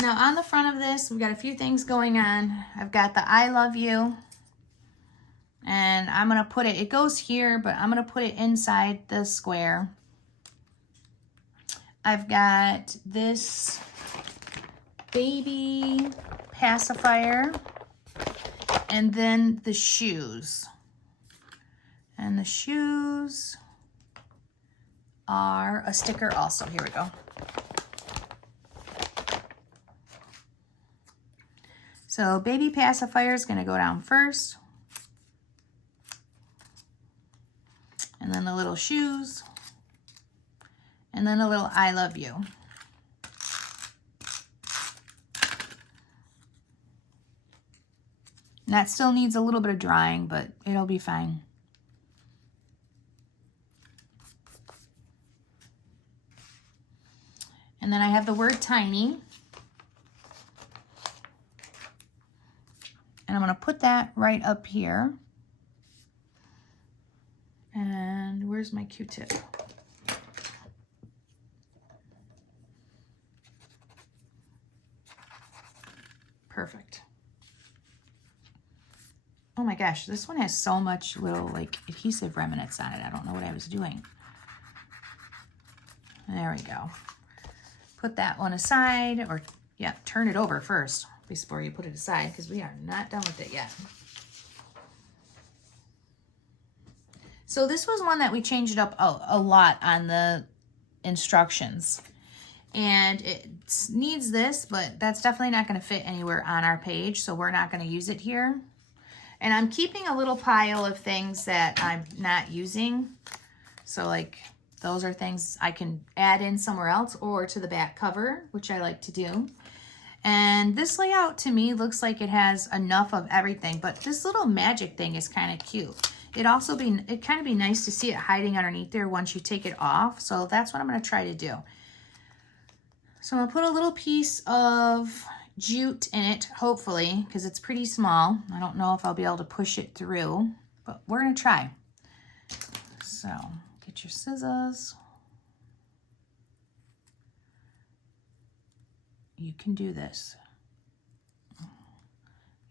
Now on the front of this, we've got a few things going on. I've got the I love you, and I'm gonna put it, it goes here, but I'm gonna put it inside the square. I've got this baby pacifier, and then the shoes. And the shoes are a sticker also. Here we go. So baby pacifier is going to go down first. And then the little shoes. And then a little I love you. And that still needs a little bit of drying, but it'll be fine. And then I have the word tiny. And I'm going to put that right up here. And where's my Q-tip? Perfect. Oh my gosh, this one has so much little like adhesive remnants on it. I don't know what I was doing. There we go. Put that one aside, or yeah, turn it over first before you put it aside, because we are not done with it yet. So this was one that we changed up a lot on the instructions. And it needs this, but that's definitely not going to fit anywhere on our page, so we're not going to use it here. And I'm keeping a little pile of things that I'm not using. So like those are things I can add in somewhere else or to the back cover, which I like to do. And this layout to me looks like it has enough of everything, but this little magic thing is kind of cute. It kind of be nice to see it hiding underneath there once you take it off. So that's what I'm going to try to do. So I'm going to put a little piece of jute in it, hopefully, because it's pretty small. I don't know if I'll be able to push it through, but we're going to try. So get your scissors. You can do this.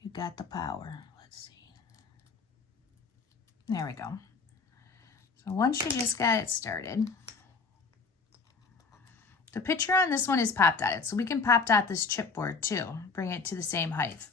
You got the power. Let's see. There we go. So once you just got it started, the picture on this one is pop dotted, so we can pop dot this chipboard too. Bring it to the same height.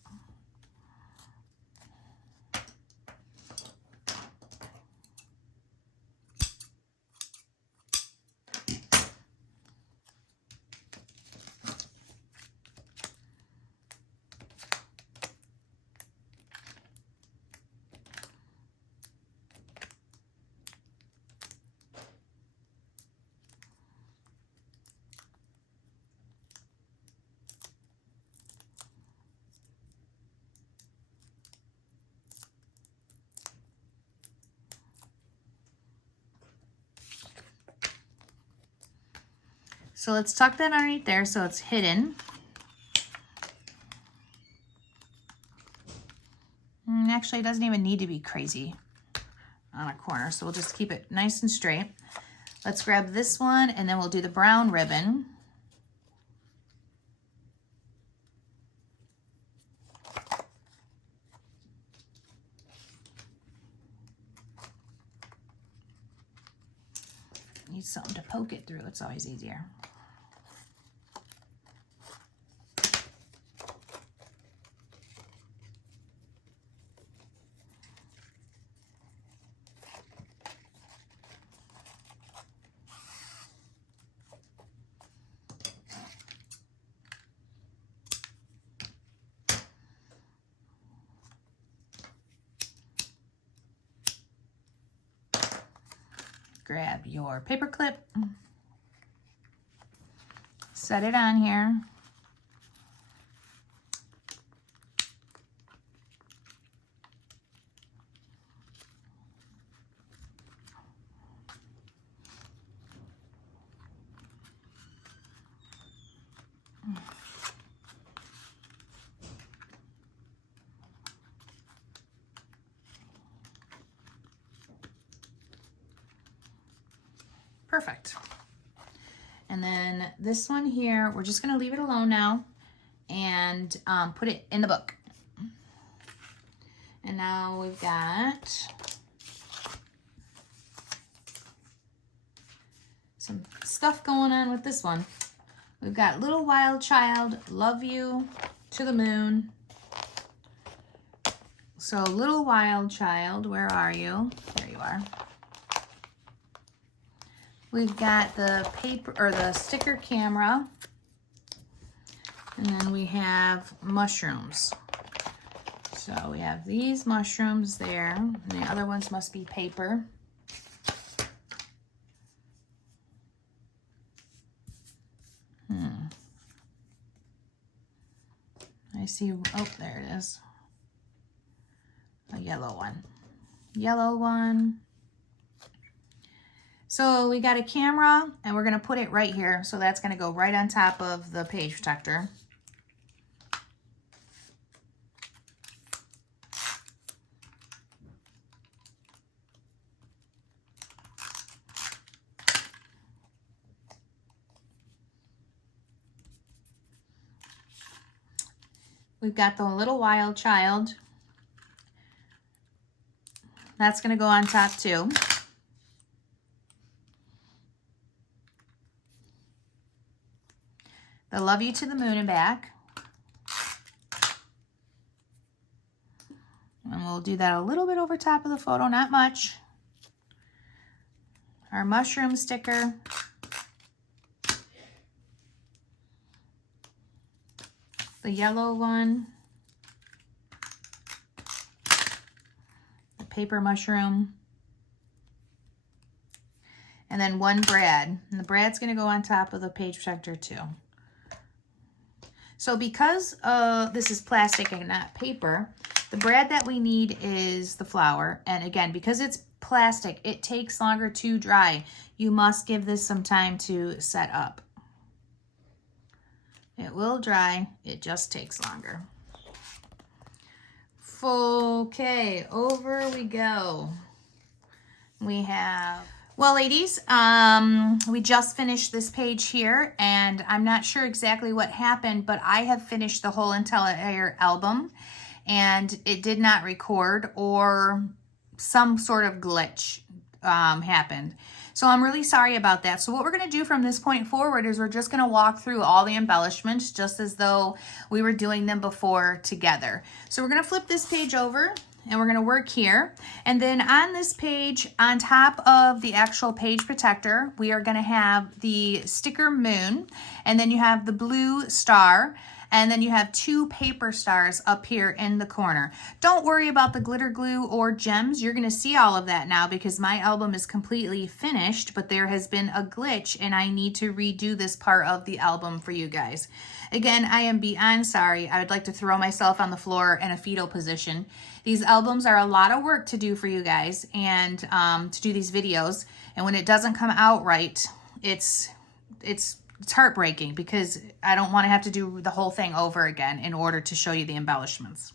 So let's tuck that underneath there so it's hidden. Actually, it doesn't even need to be crazy on a corner, so we'll just keep it nice and straight. Let's grab this one, and then we'll do the brown ribbon. Need something to poke it through. It's always easier. Grab your paper clip, set it on here. Perfect. And then this one here, we're just going to leave it alone now and put it in the book. And now we've got some stuff going on with this one. We've got Little Wild Child, Love You to the Moon. So Little Wild Child, where are you? There you are. We've got the paper or the sticker camera. And then we have mushrooms. So we have these mushrooms there, and the other ones must be paper. I see, oh, there it is. A yellow one. Yellow one. So we got a camera, and we're gonna put it right here. So that's gonna go right on top of the page protector. We've got the little wild child. That's going to go on top too. The love you to the moon and back. And we'll do that a little bit over top of the photo, not much. Our mushroom sticker. The yellow one, the paper mushroom, and then one brad. And the brad's going to go on top of the page protector too. So because this is plastic and not paper, the brad that we need is the flower. And again, because it's plastic, it takes longer to dry. You must give this some time to set up. It will dry, it just takes longer. Okay, over we go. We have, well ladies, we just finished this page here, and I'm not sure exactly what happened, but I have finished the whole entire album, and it did not record, or some sort of glitch happened. So I'm really sorry about that. So what we're going to do from this point forward is we're just going to walk through all the embellishments just as though we were doing them before together. So we're going to flip this page over and we're going to work here. And then on this page, on top of the actual page protector, we are going to have the sticker moon, and then you have the blue star, and then you have two paper stars up here in the corner. Don't worry about the glitter glue or gems. You're gonna see all of that now because my album is completely finished, but there has been a glitch and I need to redo this part of the album for you guys. Again, I am beyond sorry. I would like to throw myself on the floor in a fetal position. These albums are a lot of work to do for you guys and to do these videos. And when it doesn't come out right, it's heartbreaking because I don't want to have to do the whole thing over again in order to show you the embellishments.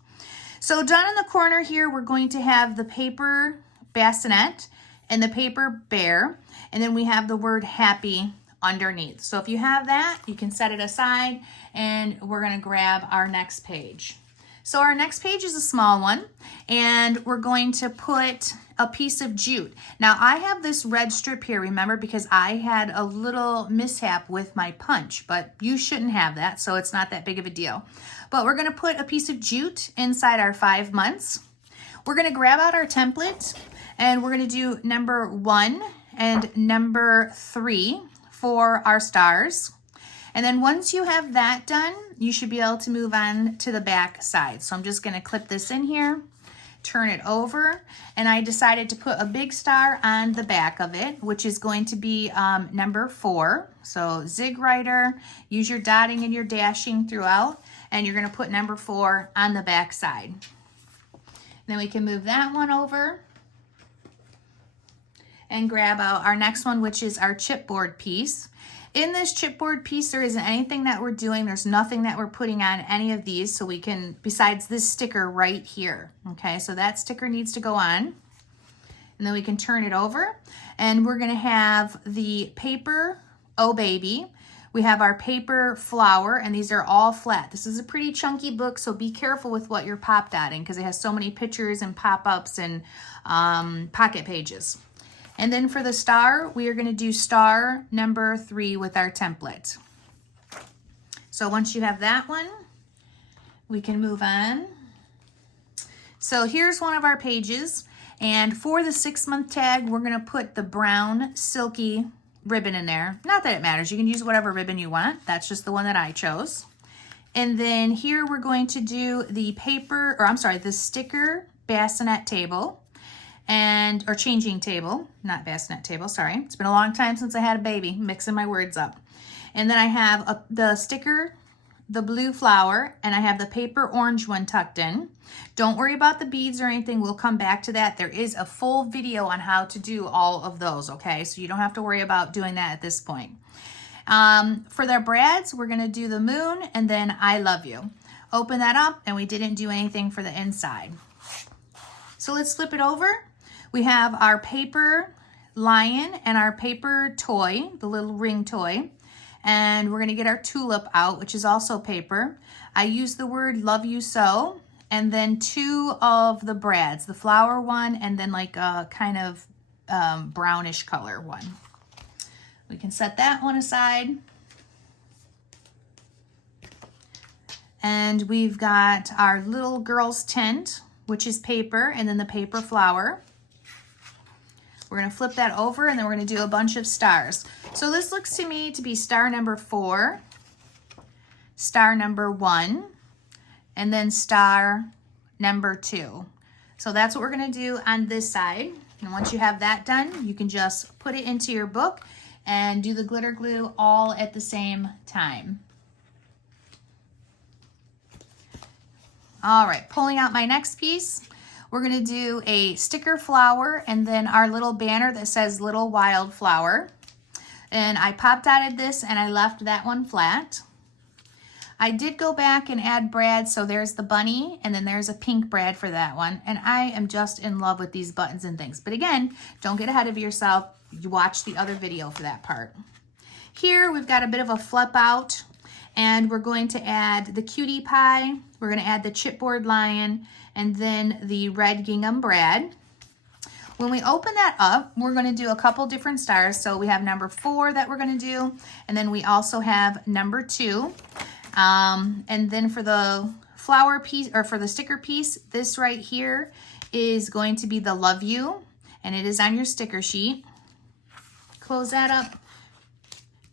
So down in the corner here, we're going to have the paper bassinet and the paper bear, and then we have the word happy underneath. So if you have that, you can set it aside, and we're going to grab our next page. So our next page is a small one, and we're going to put a piece of jute. Now I have this red strip here, remember, because I had a little mishap with my punch, but you shouldn't have that, so it's not that big of a deal. But we're gonna put a piece of jute inside our 5 months. We're gonna grab out our template, and we're gonna do number 1 and number 3 for our stars. And then once you have that done, you should be able to move on to the back side. So I'm just gonna clip this in here, turn it over, and I decided to put a big star on the back of it, which is going to be number 4. So zig writer, use your dotting and your dashing throughout, and you're gonna put number 4 on the back side. Then we can move that one over and grab out our next one, which is our chipboard piece. In this chipboard piece, there isn't anything that we're doing. There's nothing that we're putting on any of these, so we can, besides this sticker right here. Okay, so that sticker needs to go on. And then we can turn it over. And we're gonna have the paper BoHo Baby. We have our paper flower, and these are all flat. This is a pretty chunky book, so be careful with what you're pop dotting because it has so many pictures and pop-ups and pocket pages. And then for the star, we are going to do star number 3 with our template. So once you have that one, we can move on. So here's one of our pages. And for the 6-month tag, we're going to put the brown silky ribbon in there. Not that it matters. You can use whatever ribbon you want. That's just the one that I chose. And then here we're going to do the paper, or I'm sorry, the sticker bassinet table, or changing table, not bassinet table, sorry. It's been a long time since I had a baby, mixing my words up. And then I have the sticker, the blue flower, and I have the paper orange one tucked in. Don't worry about the beads or anything. We'll come back to that. There is a full video on how to do all of those, okay? So you don't have to worry about doing that at this point. For their brads, we're gonna do the moon and then I love you. Open that up, and we didn't do anything for the inside. So let's flip it over. We have our paper lion and our paper toy, the little ring toy. And we're gonna get our tulip out, which is also paper. I use the word love you so, and then 2 of the brads, the flower one and then like a kind of brownish color one. We can set that one aside. And we've got our little girl's tent, which is paper, and then the paper flower. We're gonna flip that over, and then we're gonna do a bunch of stars. So this looks to me to be star number 4, star number 1, and then star number 2. So that's what we're gonna do on this side. And once you have that done, you can just put it into your book and do the glitter glue all at the same time. All right, pulling out my next piece, we're gonna do a sticker flower and then our little banner that says Little Wildflower. And I pop dotted this and I left that one flat. I did go back and add brad, so there's the bunny and then there's a pink brad for that one. And I am just in love with these buttons and things. But again, don't get ahead of yourself. You watch the other video for that part. Here we've got a bit of a flip out, and we're going to add the cutie pie. We're going to add the chipboard lion and then the red gingham brad. When we open that up, we're going to do a couple different stars. So we have number 4 that we're going to do, and then we also have number 2. And then for the flower piece, or for the sticker piece, this right here is going to be the love you, and it is on your sticker sheet. Close that up,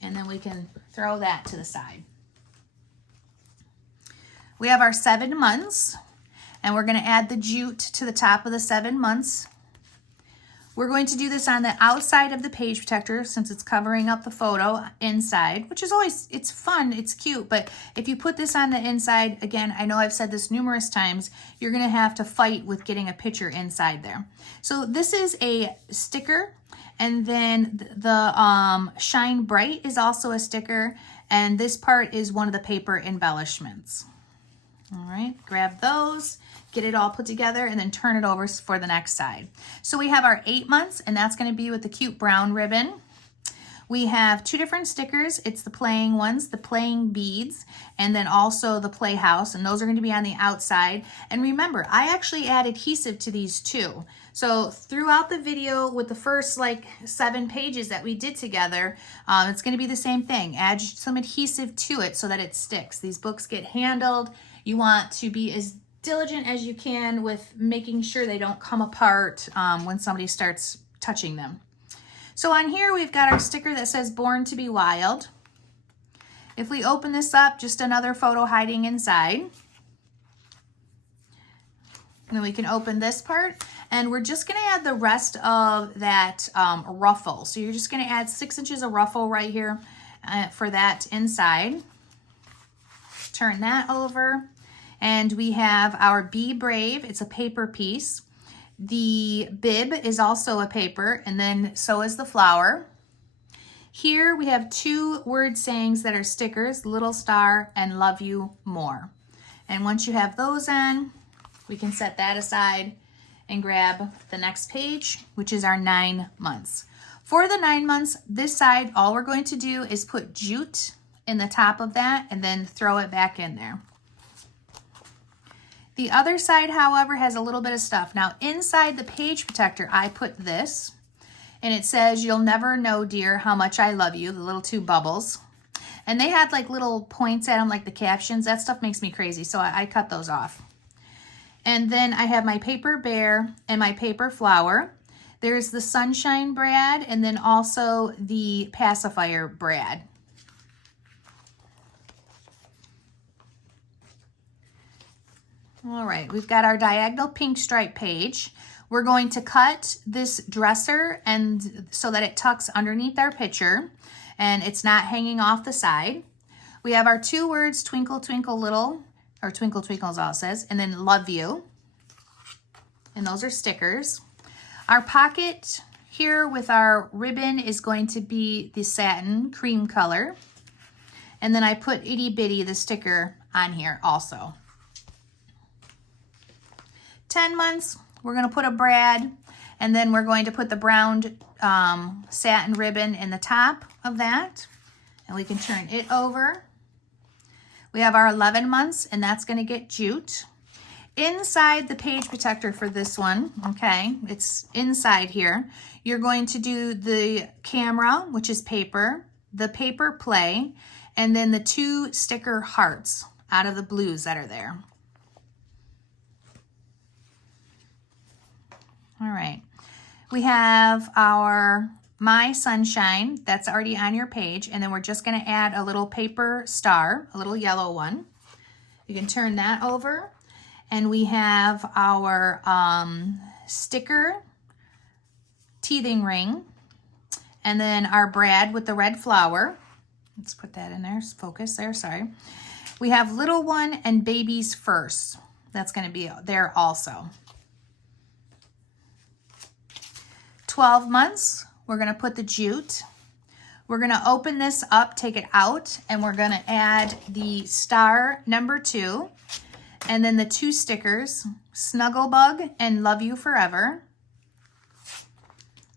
and then we can throw that to the side. We have our 7 months, and we're going to add the jute to the top of the 7 months. We're going to do this on the outside of the page protector since it's covering up the photo inside, which is always, it's fun, it's cute, but if you put this on the inside, again, I know I've said this numerous times, you're going to have to fight with getting a picture inside there. So this is a sticker. And then the Shine Bright is also a sticker, and this part is one of the paper embellishments. All right, grab those, get it all put together, and then turn it over for the next side. So we have our 8 months, and that's gonna be with the cute brown ribbon. We have 2 different stickers. It's the playing ones, the playing beads, and then also the playhouse, and those are going to be on the outside. And remember, I actually add adhesive to these too. So throughout the video with the first like 7 pages that we did together, it's going to be the same thing. Add some adhesive to it so that it sticks. These books get handled. You want to be as diligent as you can with making sure they don't come apart when somebody starts touching them. So on here, we've got our sticker that says Born to be Wild. If we open this up, just another photo hiding inside. And then we can open this part, and we're just gonna add the rest of that ruffle. So you're just gonna add 6 inches of ruffle right here for that inside. Turn that over, and we have our Be Brave. It's a paper piece. The bib is also a paper, and then so is the flower. Here we have 2 word sayings that are stickers, Little Star and Love You More. And once you have those on, we can set that aside and grab the next page, which is our 9 months. For the 9 months, this side, all we're going to do is put jute in the top of that and then throw it back in there. The other side, however, has a little bit of stuff. Now, inside the page protector, I put this, and it says, "You'll never know, dear, how much I love you," the little 2 bubbles. And they had like little points at them, like the captions. That stuff makes me crazy, so I cut those off. And then I have my paper bear and my paper flower. There's the Sunshine Brad and then also the Pacifier Brad. All right, we've got our diagonal pink stripe page. We're going to cut this dresser and so that it tucks underneath our picture and it's not hanging off the side. We have our two words, twinkle, twinkle, little, or twinkle, twinkle is all it says, and then love you. And those are stickers. Our pocket here with our ribbon is going to be the satin cream color. And then I put itty bitty, the sticker, on here also. 10 months, we're going to put a brad, and then we're going to put the brown satin ribbon in the top of that, and we can turn it over. We have our 11 months, and that's going to get jute. Inside the page protector for this one, okay, it's inside here, you're going to do the camera, which is paper, the paper play, and then the two sticker hearts out of the blues that are there. All right, we have our My Sunshine, that's already on your page, and then we're just gonna add a little paper star, a little yellow one. You can turn that over, and we have our sticker teething ring, and then our brad with the red flower. Let's put that in there, focus there, sorry. We have little one and babies first. That's gonna be there also. 12 months, we're gonna put the jute. We're gonna open this up, take it out, and we're gonna add the star number 2, and then the two stickers, Snugglebug and Love You Forever.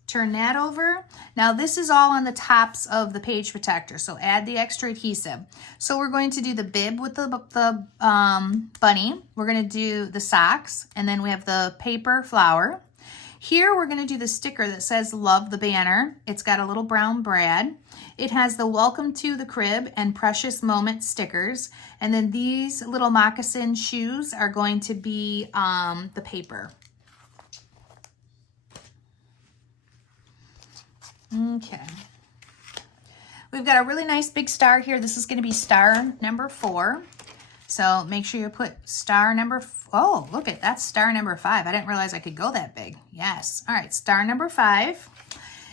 Turn that over. Now this is all on the tops of the page protector, so add the extra adhesive. So we're going to do the bib with the bunny. We're gonna do the socks, and then we have the paper flower. Here we're going to do the sticker that says Love the Banner. It's got a little brown brad. It has the Welcome to the Crib and Precious Moment stickers. And then these little moccasin shoes are going to be the paper. Okay. We've got a really nice big star here. This is going to be star number 4. So make sure you put star number, oh, look at that's star number 5. I didn't realize I could go that big. Yes. All right, star number 5.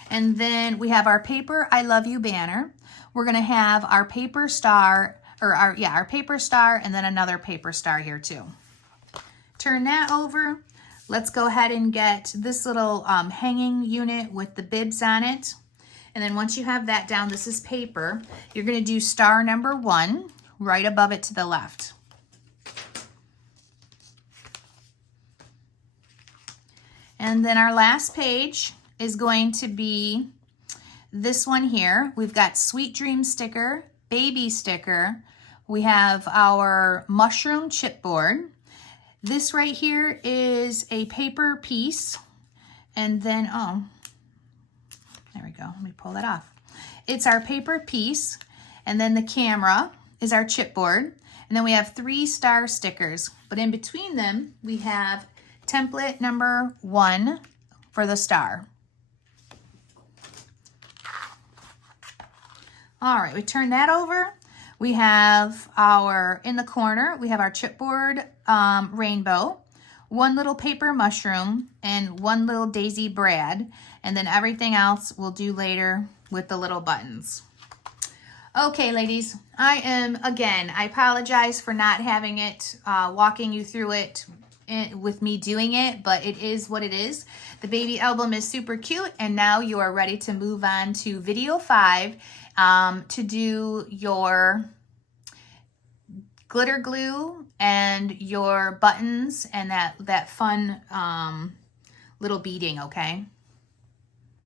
And then we have our paper I Love You banner. We're going to have our paper star, or our paper star, and then another paper star here too. Turn that over. Let's go ahead and get this little hanging unit with the bibs on it. And then once you have that down, this is paper. You're going to do star number 1. Right above it to the left. And then our last page is going to be this one here. We've got Sweet Dream sticker, baby sticker. We have our mushroom chipboard. This right here is a paper piece. And then, oh, there we go. Let me pull that off. It's our paper piece. And then the camera is our chipboard, and then we have 3 star stickers, but in between them we have template number 1 for the star. All right, we turn that over. We have our, in the corner, we have our chipboard rainbow, 1 little paper mushroom, and 1 little daisy brad, and then everything else we'll do later with the little buttons. Okay, ladies, I apologize for not having it, walking you through it with me doing it, but it is what it is. The baby album is super cute, and now you are ready to move on to video 5 to do your glitter glue and your buttons and that fun little beading, okay?